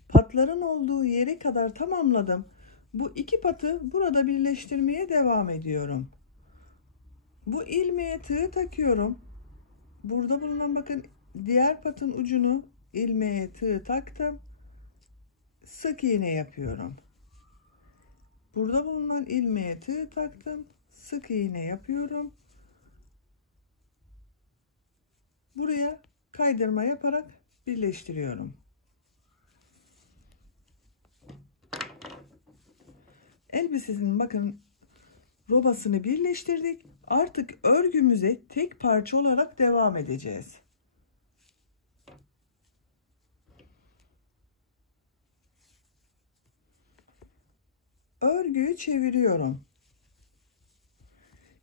patların olduğu yere kadar tamamladım. Bu iki patı burada birleştirmeye devam ediyorum. Bu ilmeğe tığ takıyorum. Burada bulunan bakın diğer patın ucunu ilmeğe tığ taktım. Sık iğne yapıyorum. Burada bulunan ilmeğe tığ taktım. Sık iğne yapıyorum. Buraya kaydırma yaparak birleştiriyorum. Elbisesinin bakın robasını birleştirdik. Artık örgümüze tek parça olarak devam edeceğiz. Örgüyü çeviriyorum.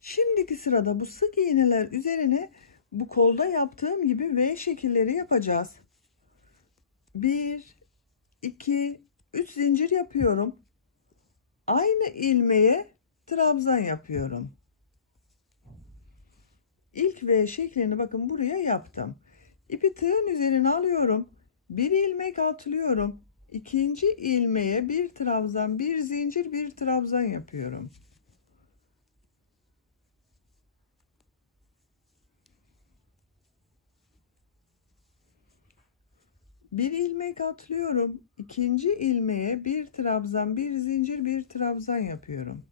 Şimdiki sırada bu sık iğneler üzerine bu kolda yaptığım gibi V şekilleri yapacağız. 1, 2, 3 zincir yapıyorum. Aynı ilmeğe trabzan yapıyorum. İlk V şeklini bakın buraya yaptım. İpi tığın üzerine alıyorum. Bir ilmek atlıyorum. İkinci ilmeğe bir trabzan, bir zincir, bir trabzan yapıyorum. Bir ilmek atlıyorum. İkinci ilmeğe bir trabzan, bir zincir, bir trabzan yapıyorum.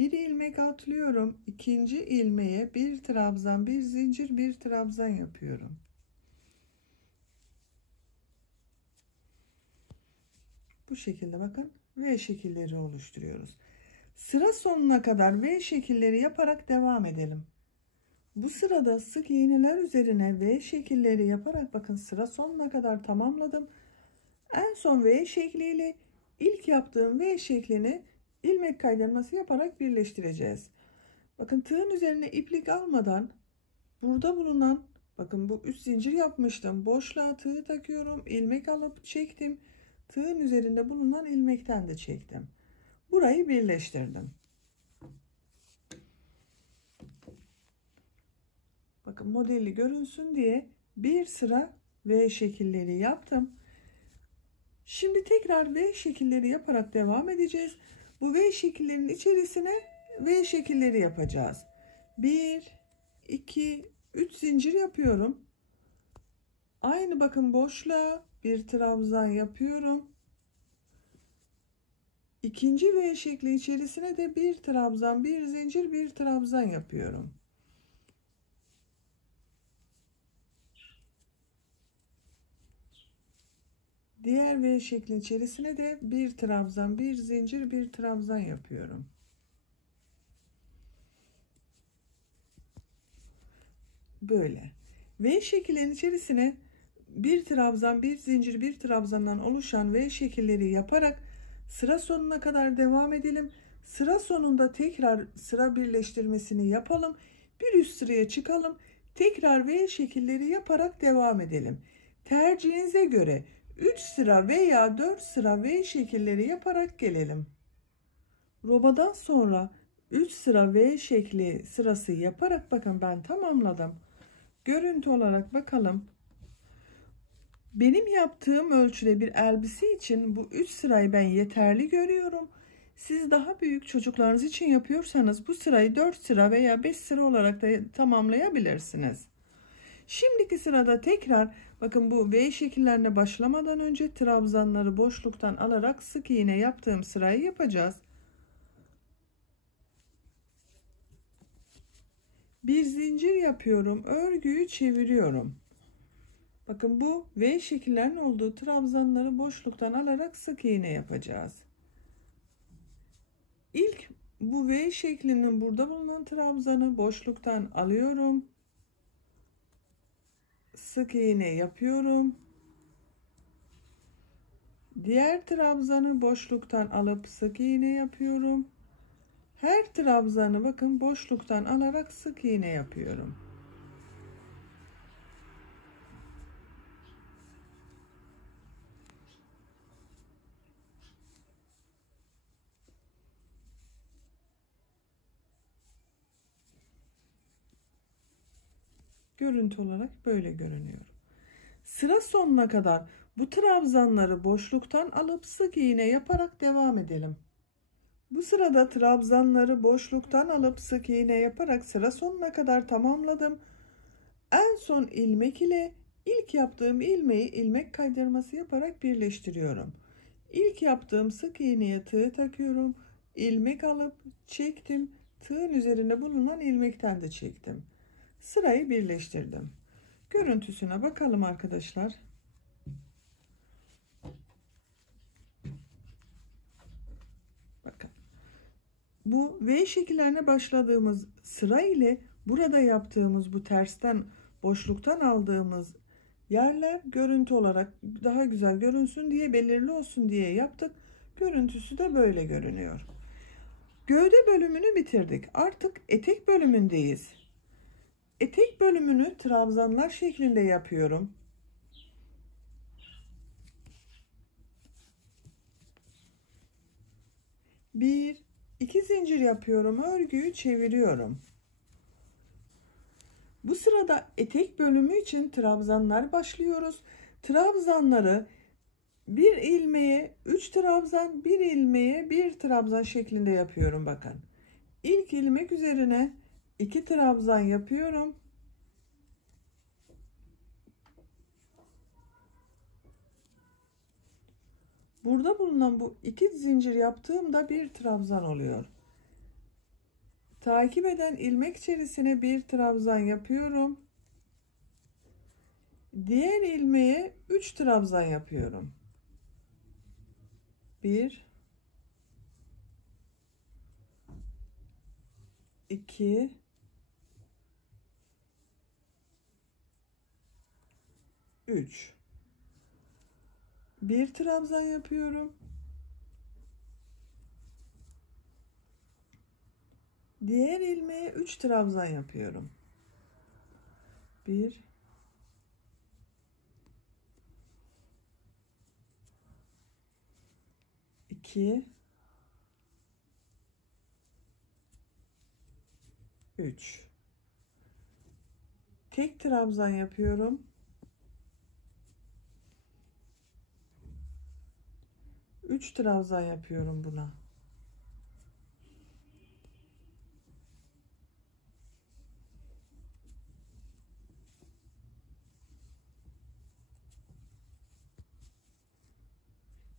Bir ilmek atlıyorum. İkinci ilmeğe bir trabzan, bir zincir, bir trabzan yapıyorum. Bu şekilde bakın V şekilleri oluşturuyoruz. Sıra sonuna kadar V şekilleri yaparak devam edelim. Bu sırada sık iğneler üzerine V şekilleri yaparak bakın sıra sonuna kadar tamamladım. En son V şekliyle ilk yaptığım V şeklini ilmek kaydırması yaparak birleştireceğiz. Bakın tığın üzerine iplik almadan burada bulunan bakın bu 3 zincir yapmıştım. Boşluğa tığ takıyorum. İlmek alıp çektim. Tığın üzerinde bulunan ilmekten de çektim. Burayı birleştirdim. Bakın modeli görünsün diye bir sıra V şekilleri yaptım. Şimdi tekrar V şekilleri yaparak devam edeceğiz. Bu V şekillerinin içerisine V şekilleri yapacağız. 1, 2, 3 zincir yapıyorum. Aynı bakın boşluğa bir trabzan yapıyorum. İkinci V şekli içerisine de bir trabzan, bir zincir, bir trabzan yapıyorum. Diğer V şekli içerisine de bir trabzan, bir zincir, bir trabzan yapıyorum. Böyle. V şekillerin içerisine bir trabzan, bir zincir, bir trabzandan oluşan V şekilleri yaparak sıra sonuna kadar devam edelim. Sıra sonunda tekrar sıra birleştirmesini yapalım. Bir üst sıraya çıkalım. Tekrar V şekilleri yaparak devam edelim. Tercihinize göre 3 sıra veya 4 sıra V şekilleri yaparak gelelim. Robadan sonra 3 sıra V şekli sırası yaparak bakın ben tamamladım. Görüntü olarak bakalım. Benim yaptığım ölçüde bir elbise için bu 3 sırayı ben yeterli görüyorum. Siz daha büyük çocuklarınız için yapıyorsanız bu sırayı 4 sıra veya 5 sıra olarak da tamamlayabilirsiniz. Şimdiki sırada tekrar bakın bu V şekillerine başlamadan önce trabzanları boşluktan alarak sık iğne yaptığım sırayı yapacağız. Bir zincir yapıyorum, örgüyü çeviriyorum. Bakın bu V şekillerin olduğu trabzanları boşluktan alarak sık iğne yapacağız. İlk bu V şeklinin burada bulunan trabzanı boşluktan alıyorum. Sık iğne yapıyorum. Diğer trabzanı boşluktan alıp sık iğne yapıyorum. Her trabzanı bakın boşluktan alarak sık iğne yapıyorum. Görüntü olarak böyle görünüyor. Sıra sonuna kadar bu trabzanları boşluktan alıp sık iğne yaparak devam edelim. Bu sırada trabzanları boşluktan alıp sık iğne yaparak sıra sonuna kadar tamamladım. En son ilmek ile ilk yaptığım ilmeği ilmek kaydırması yaparak birleştiriyorum. İlk yaptığım sık iğneye tığ takıyorum. İlmek alıp çektim. Tığın üzerinde bulunan ilmekten de çektim. Sırayı birleştirdim. Görüntüsüne bakalım arkadaşlar. Bakın. Bu V şekillerine başladığımız sıra ile burada yaptığımız bu tersten boşluktan aldığımız yerler görüntü olarak daha güzel görünsün diye, belirli olsun diye yaptık. Görüntüsü de böyle görünüyor. Gövde bölümünü bitirdik. Artık etek bölümündeyiz. Etek bölümünü trabzanlar şeklinde yapıyorum. Bir, iki zincir yapıyorum. Örgüyü çeviriyorum. Bu sırada etek bölümü için trabzanlar başlıyoruz. Trabzanları bir ilmeğe 3 trabzan, bir ilmeğe 1 trabzan şeklinde yapıyorum bakın. İlk ilmek üzerine 2 trabzan yapıyorum. Burada bulunan bu 2 zincir yaptığımda 1 trabzan oluyor. Takip eden ilmek içerisine 1 trabzan yapıyorum. Diğer ilmeğe 3 trabzan yapıyorum. 1 2 3 1 trabzan yapıyorum. Diğer ilmeğe 3 trabzan yapıyorum. 1 2 3 tek trabzan yapıyorum. 3 trabzan yapıyorum buna.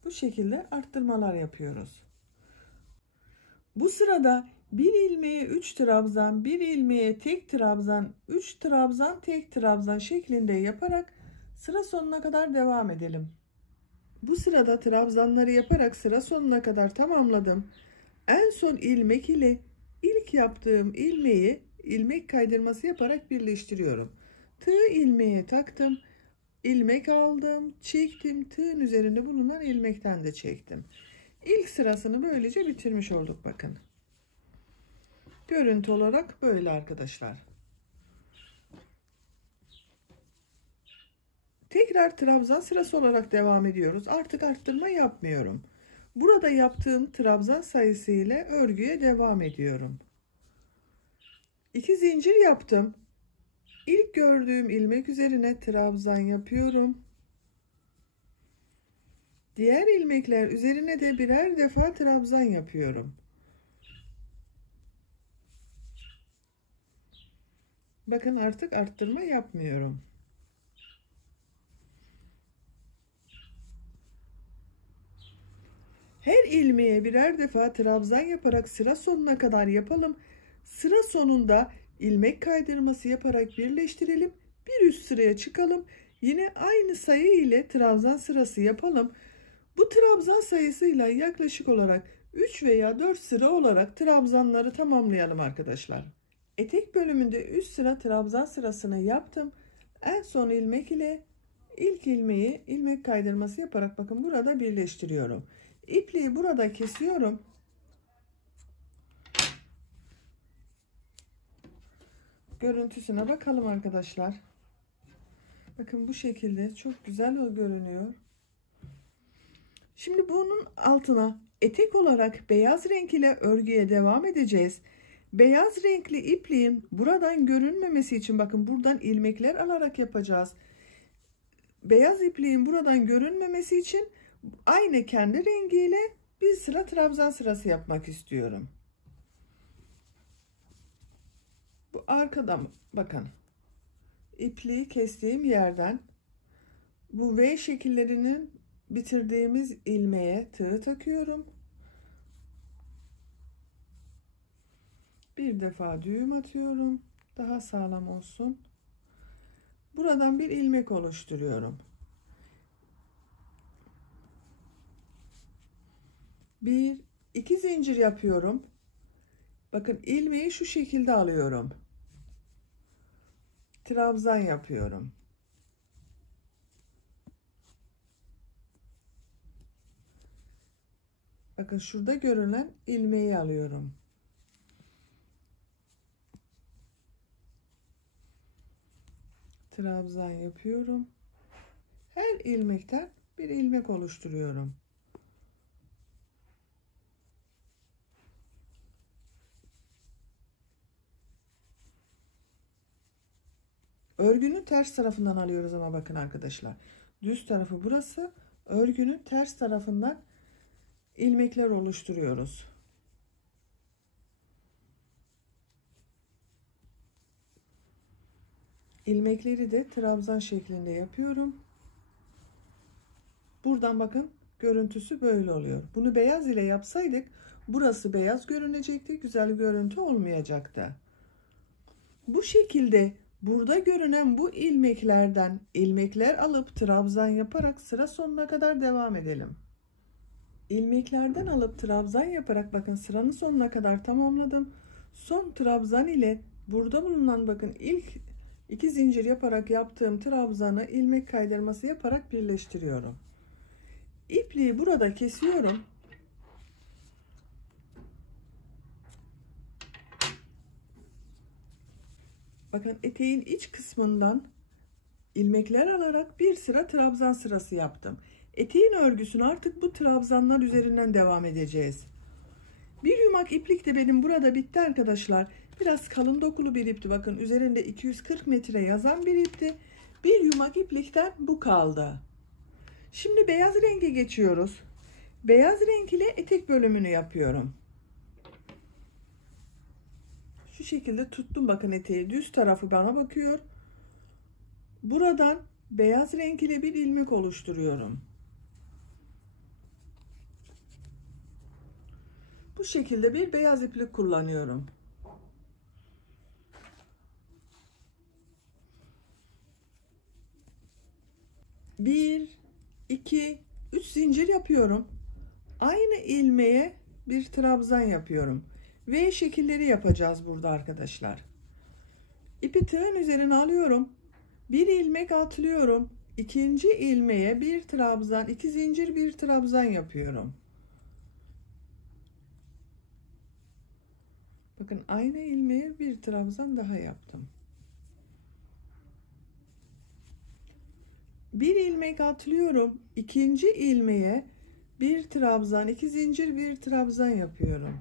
Bu şekilde arttırmalar yapıyoruz. Bu sırada bir ilmeğe 3 trabzan, bir ilmeğe tek trabzan, 3 trabzan, tek trabzan şeklinde yaparak sıra sonuna kadar devam edelim. Bu sırada trabzanları yaparak sıra sonuna kadar tamamladım. En son ilmek ile ilk yaptığım ilmeği ilmek kaydırması yaparak birleştiriyorum. Tığ ilmeğe taktım. İlmek aldım, çektim, tığın üzerinde bulunan ilmekten de çektim. İlk sırasını böylece bitirmiş olduk bakın. Görüntü olarak böyle arkadaşlar. Tekrar trabzan sırası olarak devam ediyoruz. Artık arttırma yapmıyorum. Burada yaptığım trabzan sayısı ile örgüye devam ediyorum. 2 zincir yaptım. İlk gördüğüm ilmek üzerine trabzan yapıyorum. Diğer ilmekler üzerine de birer defa trabzan yapıyorum. Bakın artık arttırma yapmıyorum. Her ilmeğe birer defa trabzan yaparak sıra sonuna kadar yapalım. Sıra sonunda ilmek kaydırması yaparak birleştirelim. Bir üst sıraya çıkalım. Yine aynı sayı ile trabzan sırası yapalım. Bu trabzan sayısıyla yaklaşık olarak 3 veya 4 sıra olarak trabzanları tamamlayalım arkadaşlar. Etek bölümünde üst sıra trabzan sırasını yaptım. En son ilmek ile ilk ilmeği ilmek kaydırması yaparak bakın burada birleştiriyorum. İpliği burada kesiyorum. Görüntüsüne bakalım arkadaşlar. Bakın bu şekilde çok güzel görünüyor. Şimdi bunun altına etek olarak beyaz renk ile örgüye devam edeceğiz. Beyaz renkli ipliğin buradan görünmemesi için bakın buradan ilmekler alarak yapacağız. Beyaz ipliğin buradan görünmemesi için aynı kendi rengiyle bir sıra trabzan sırası yapmak istiyorum. Bu arkadan bakın ipliği kestiğim yerden bu V şekillerinin bitirdiğimiz ilmeğe tığ takıyorum. Bir defa düğüm atıyorum. Daha sağlam olsun. Buradan bir ilmek oluşturuyorum. Bir, iki zincir yapıyorum. Bakın ilmeği şu şekilde alıyorum. Trabzan yapıyorum. Bakın şurada görünen ilmeği alıyorum. Trabzan yapıyorum. Her ilmekten bir ilmek oluşturuyorum. Örgünün ters tarafından alıyoruz ama bakın arkadaşlar. Düz tarafı burası. Örgünün ters tarafından ilmekler oluşturuyoruz. İlmekleri de trabzan şeklinde yapıyorum. Buradan bakın görüntüsü böyle oluyor. Bunu beyaz ile yapsaydık burası beyaz görünecekti. Güzel görüntü olmayacaktı. Bu şekilde burada görünen bu ilmeklerden ilmekler alıp trabzan yaparak sıra sonuna kadar devam edelim. İlmeklerden alıp trabzan yaparak bakın sıranın sonuna kadar tamamladım. Son trabzan ile burada bulunan bakın ilk iki zincir yaparak yaptığım trabzanı ilmek kaydırması yaparak birleştiriyorum. İpliği burada kesiyorum. Bakın eteğin iç kısmından ilmekler alarak bir sıra trabzan sırası yaptım. Eteğin örgüsünü artık bu trabzanlar üzerinden devam edeceğiz. Bir yumak iplik de benim burada bitti arkadaşlar. Biraz kalın dokulu bir ipti. Bakın üzerinde 240 metre yazan bir ipti. Bir yumak iplikten bu kaldı. Şimdi beyaz renge geçiyoruz. Beyaz renk ile etek bölümünü yapıyorum. Şu şekilde tuttum, bakın eteği düz tarafı bana bakıyor. Buradan beyaz renk ile bir ilmek oluşturuyorum. Bu şekilde bir beyaz iplik kullanıyorum. Bir, iki, üç zincir yapıyorum. Aynı ilmeğe bir trabzan yapıyorum. V şekilleri yapacağız burada arkadaşlar. İpi tığın üzerine alıyorum. Bir ilmek atlıyorum. İkinci ilmeğe bir trabzan, iki zincir, bir trabzan yapıyorum. Bakın aynı ilmeğe bir trabzan daha yaptım. Bir ilmek atlıyorum. İkinci ilmeğe bir trabzan, iki zincir, bir trabzan yapıyorum.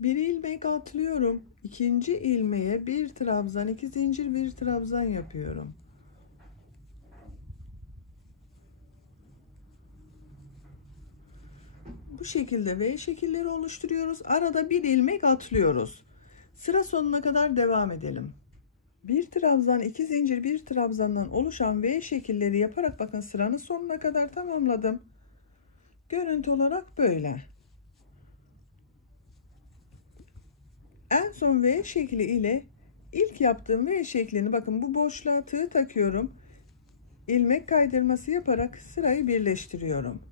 Bir ilmek atlıyorum. İkinci ilmeğe bir trabzan, iki zincir, bir trabzan yapıyorum. Bu şekilde V şekilleri oluşturuyoruz. Arada bir ilmek atlıyoruz. Sıra sonuna kadar devam edelim. Bir trabzan, iki zincir, bir trabzandan oluşan V şekilleri yaparak bakın sıranın sonuna kadar tamamladım. Görüntü olarak böyle. En son V şekli ile ilk yaptığım V şeklini bakın bu boşluğa tığ takıyorum. İlmek kaydırması yaparak sırayı birleştiriyorum.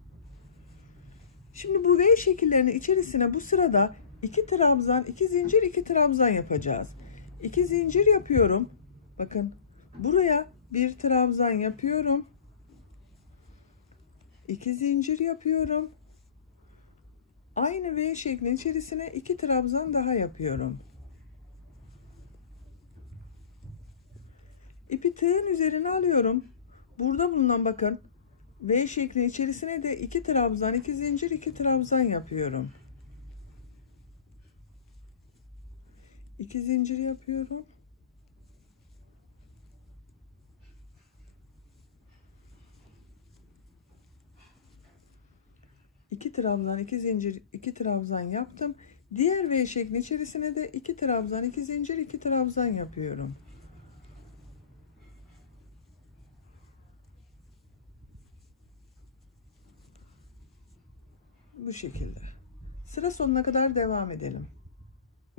Şimdi bu V şekillerinin içerisine bu sırada 2 trabzan, 2 zincir, 2 trabzan yapacağız. 2 zincir yapıyorum. Bakın buraya bir trabzan yapıyorum. 2 zincir yapıyorum. Aynı V şeklinin içerisine 2 trabzan daha yapıyorum. İpi tığın üzerine alıyorum. Burada bulunan bakın V şeklinin içerisine de 2 trabzan, 2 zincir, 2 trabzan yapıyorum. 2 zincir yapıyorum. İki trabzan, 2 zincir, 2 trabzan yaptım. Diğer V şeklinin içerisine de 2 trabzan, 2 zincir, 2 trabzan yapıyorum. Bu şekilde. Sıra sonuna kadar devam edelim.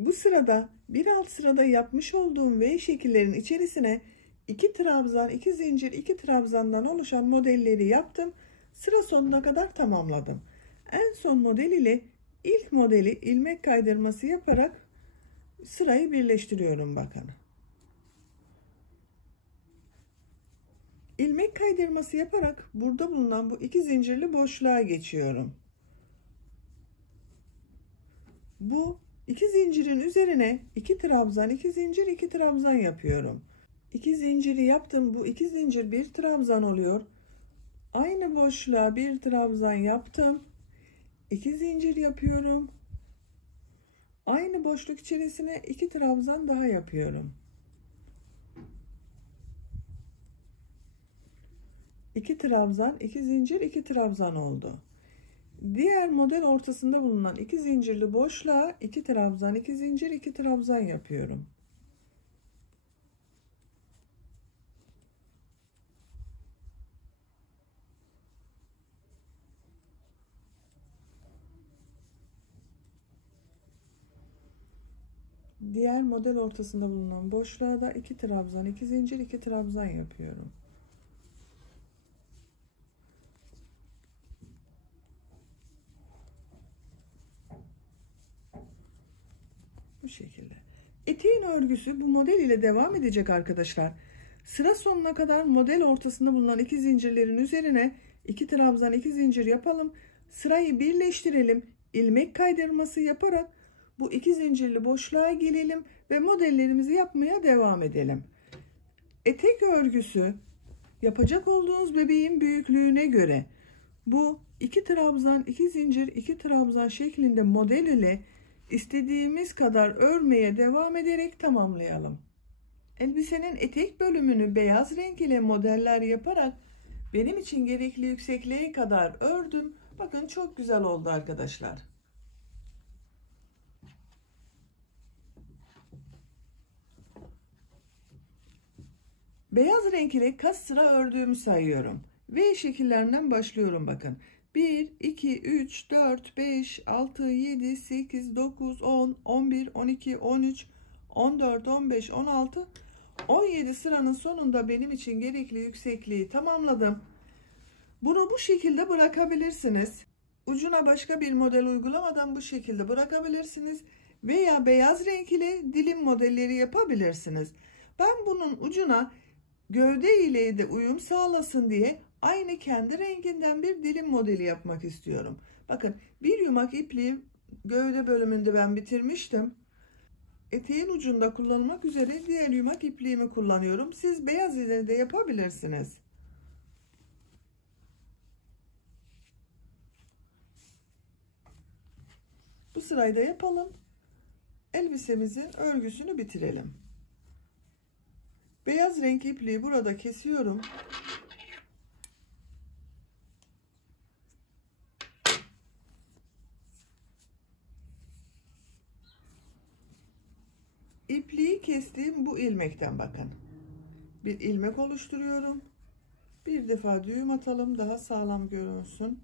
Bu sırada bir alt sırada yapmış olduğum V şekillerin içerisine 2 trabzan, 2 zincir, 2 trabzandan oluşan modelleri yaptım. Sıra sonuna kadar tamamladım. En son model ile ilk modeli ilmek kaydırması yaparak sırayı birleştiriyorum bakın. İlmek kaydırması yaparak burada bulunan bu 2 zincirli boşluğa geçiyorum. Bu 2 zincirin üzerine 2 trabzan, 2 zincir, 2 trabzan yapıyorum. 2 zinciri yaptım. Bu 2 zincir bir trabzan oluyor. Aynı boşluğa bir trabzan yaptım. 2 zincir yapıyorum. Aynı boşluk içerisine 2 trabzan daha yapıyorum. 2 trabzan, 2 zincir, 2 trabzan oldu. Diğer model ortasında bulunan 2 zincirli boşluğa 2 trabzan, 2 zincir, 2 trabzan yapıyorum. Diğer model ortasında bulunan boşluğa da 2 trabzan, 2 zincir, 2 trabzan yapıyorum. Bu şekilde. Eteğin örgüsü bu model ile devam edecek arkadaşlar. Sıra sonuna kadar model ortasında bulunan 2 zincirlerin üzerine 2 trabzan, 2 zincir yapalım. Sırayı birleştirelim. İlmek kaydırması yaparak bu 2 zincirli boşluğa gelelim ve modellerimizi yapmaya devam edelim. Etek örgüsü yapacak olduğunuz bebeğin büyüklüğüne göre bu 2 trabzan, 2 zincir, 2 trabzan şeklinde model ile İstediğimiz kadar örmeye devam ederek tamamlayalım. Elbisenin etek bölümünü beyaz renk ile modeller yaparak benim için gerekli yüksekliğe kadar ördüm. Bakın çok güzel oldu arkadaşlar. Beyaz renk ile kaç sıra ördüğümü sayıyorum. V şekillerinden başlıyorum bakın. 1, 2, 3, 4, 5, 6, 7, 8, 9, 10, 11, 12, 13, 14, 15, 16, 17 sıranın sonunda benim için gerekli yüksekliği tamamladım. Bunu bu şekilde bırakabilirsiniz. Ucuna başka bir model uygulamadan bu şekilde bırakabilirsiniz. Veya beyaz renk ile dilim modelleri yapabilirsiniz. Ben bunun ucuna gövde ile de uyum sağlasın diye aynı kendi renginden bir dilim modeli yapmak istiyorum. Bakın bir yumak ipliği gövde bölümünde ben bitirmiştim. Eteğin ucunda kullanmak üzere diğer yumak ipliğimi kullanıyorum. Siz beyaz ile de yapabilirsiniz. Bu sırayı da yapalım. Elbisemizin örgüsünü bitirelim. Beyaz renk ipliği burada kesiyorum. İpliği kestiğim bu ilmekten bakın. Bir ilmek oluşturuyorum. Bir defa düğüm atalım, daha sağlam görünsün.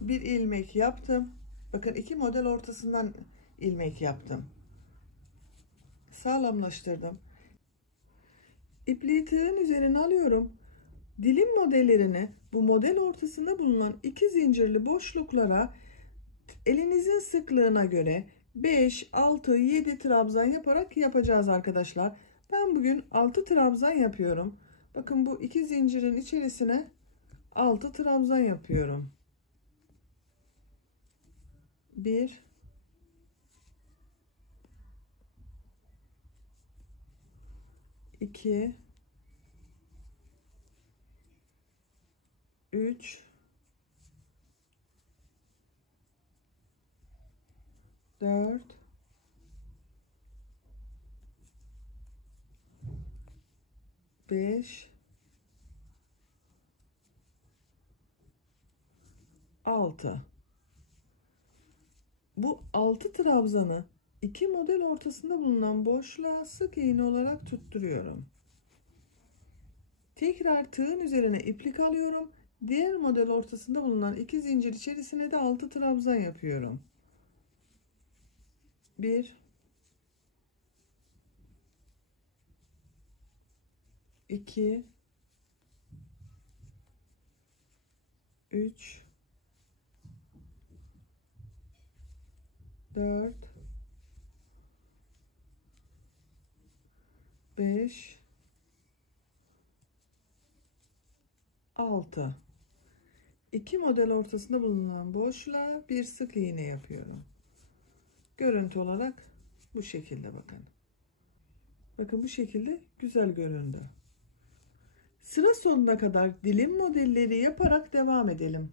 Bir ilmek yaptım. Bakın iki model ortasından ilmek yaptım. Sağlamlaştırdım. İpliği tığın üzerine alıyorum. Dilim modellerini bu model ortasında bulunan iki zincirli boşluklara elinizin sıklığına göre 5, 6, 7 trabzan yaparak yapacağız arkadaşlar. Ben bugün 6 trabzan yapıyorum. Bakın bu iki zincirin içerisine 6 trabzan yapıyorum. 1, 2, 3, 4, 5, 6. Bu 6 trabzanı iki model ortasında bulunan boşluğa sık iğne olarak tutturuyorum. Tekrar tığın üzerine iplik alıyorum. Diğer model ortasında bulunan iki zincir içerisine de 6 trabzan yapıyorum. 1, 2, 3, 4, 5, 6. İki model ortasında bulunan boşluğa bir sık iğne yapıyorum. Görüntü olarak bu şekilde bakın. Bakın bu şekilde güzel göründü. Sıra sonuna kadar dilim modelleri yaparak devam edelim.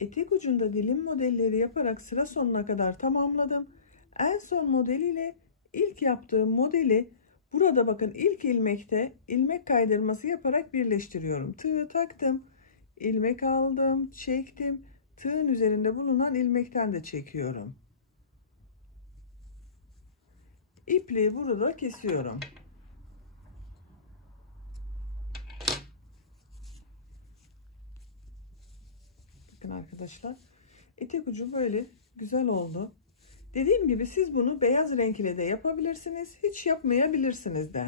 Etek ucunda dilim modelleri yaparak sıra sonuna kadar tamamladım. En son model ile ilk yaptığım modeli burada bakın ilk ilmekte ilmek kaydırması yaparak birleştiriyorum. Tığı taktım, ilmek aldım, çektim. Tığın üzerinde bulunan ilmekten de çekiyorum. İpliği burada kesiyorum. Bakın arkadaşlar, etek ucu böyle güzel oldu. Dediğim gibi siz bunu beyaz renk ile de yapabilirsiniz, hiç yapmayabilirsiniz de.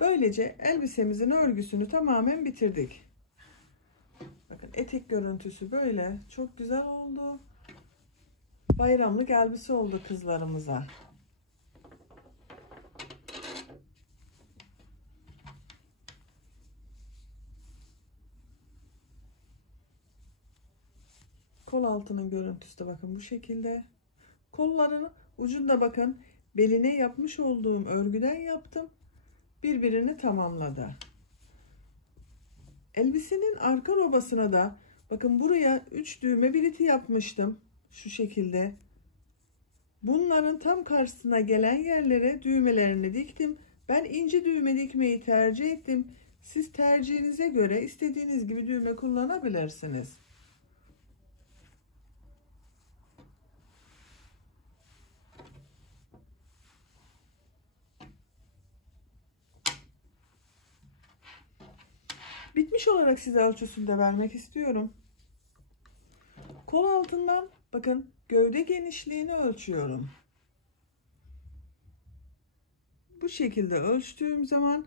Böylece elbisemizin örgüsünü tamamen bitirdik. Bakın etek görüntüsü böyle çok güzel oldu. Bayramlık elbise oldu kızlarımıza. Kol altının görüntüsü de bakın bu şekilde. Kolların ucunda bakın beline yapmış olduğum örgüden yaptım. Birbirini tamamladı. Elbisenin arka robasına da bakın buraya 3 düğme biliti yapmıştım. Şu şekilde. Bunların tam karşısına gelen yerlere düğmelerini diktim. Ben ince düğme dikmeyi tercih ettim. Siz tercihinize göre istediğiniz gibi düğme kullanabilirsiniz. Bitmiş olarak size ölçüsünü de vermek istiyorum. Kol altından bakın gövde genişliğini ölçüyorum. Bu şekilde ölçtüğüm zaman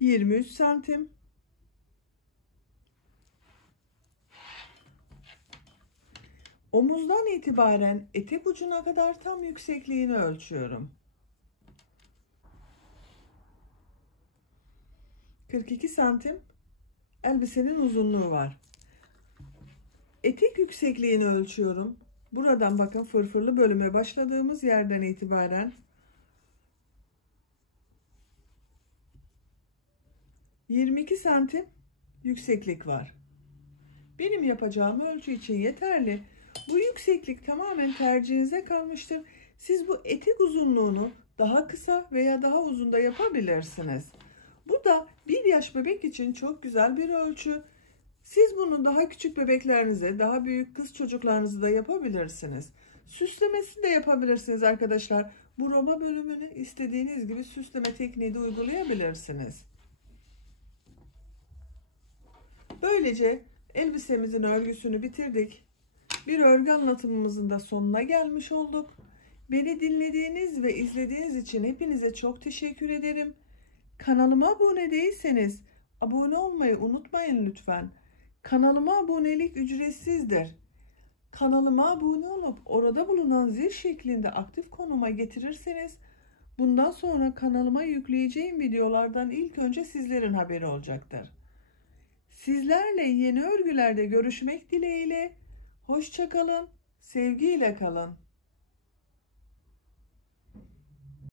23 santim. Omuzdan itibaren etek ucuna kadar tam yüksekliğini ölçüyorum. 42 santim elbisenin uzunluğu var. Etek yüksekliğini ölçüyorum. Buradan bakın fırfırlı bölüme başladığımız yerden itibaren 22 santim yükseklik var. Benim yapacağım ölçü için yeterli. Bu yükseklik tamamen tercihinize kalmıştır. Siz bu etek uzunluğunu daha kısa veya daha uzun da yapabilirsiniz. Bu da 1 yaş bebek için çok güzel bir ölçü. Siz bunu daha küçük bebeklerinize, daha büyük kız çocuklarınızı da yapabilirsiniz. Süslemesi de yapabilirsiniz arkadaşlar. Bu roba bölümünü istediğiniz gibi süsleme tekniği de uygulayabilirsiniz. Böylece elbisemizin örgüsünü bitirdik. Bir örgü anlatımımızın da sonuna gelmiş olduk. Beni dinlediğiniz ve izlediğiniz için hepinize çok teşekkür ederim. Kanalıma abone değilseniz abone olmayı unutmayın lütfen. Kanalıma abonelik ücretsizdir. Kanalıma abone olup orada bulunan zil şeklinde aktif konuma getirirseniz bundan sonra kanalıma yükleyeceğim videolardan ilk önce sizlerin haberi olacaktır. Sizlerle yeni örgülerde görüşmek dileğiyle. Hoşça kalın, sevgiyle kalın.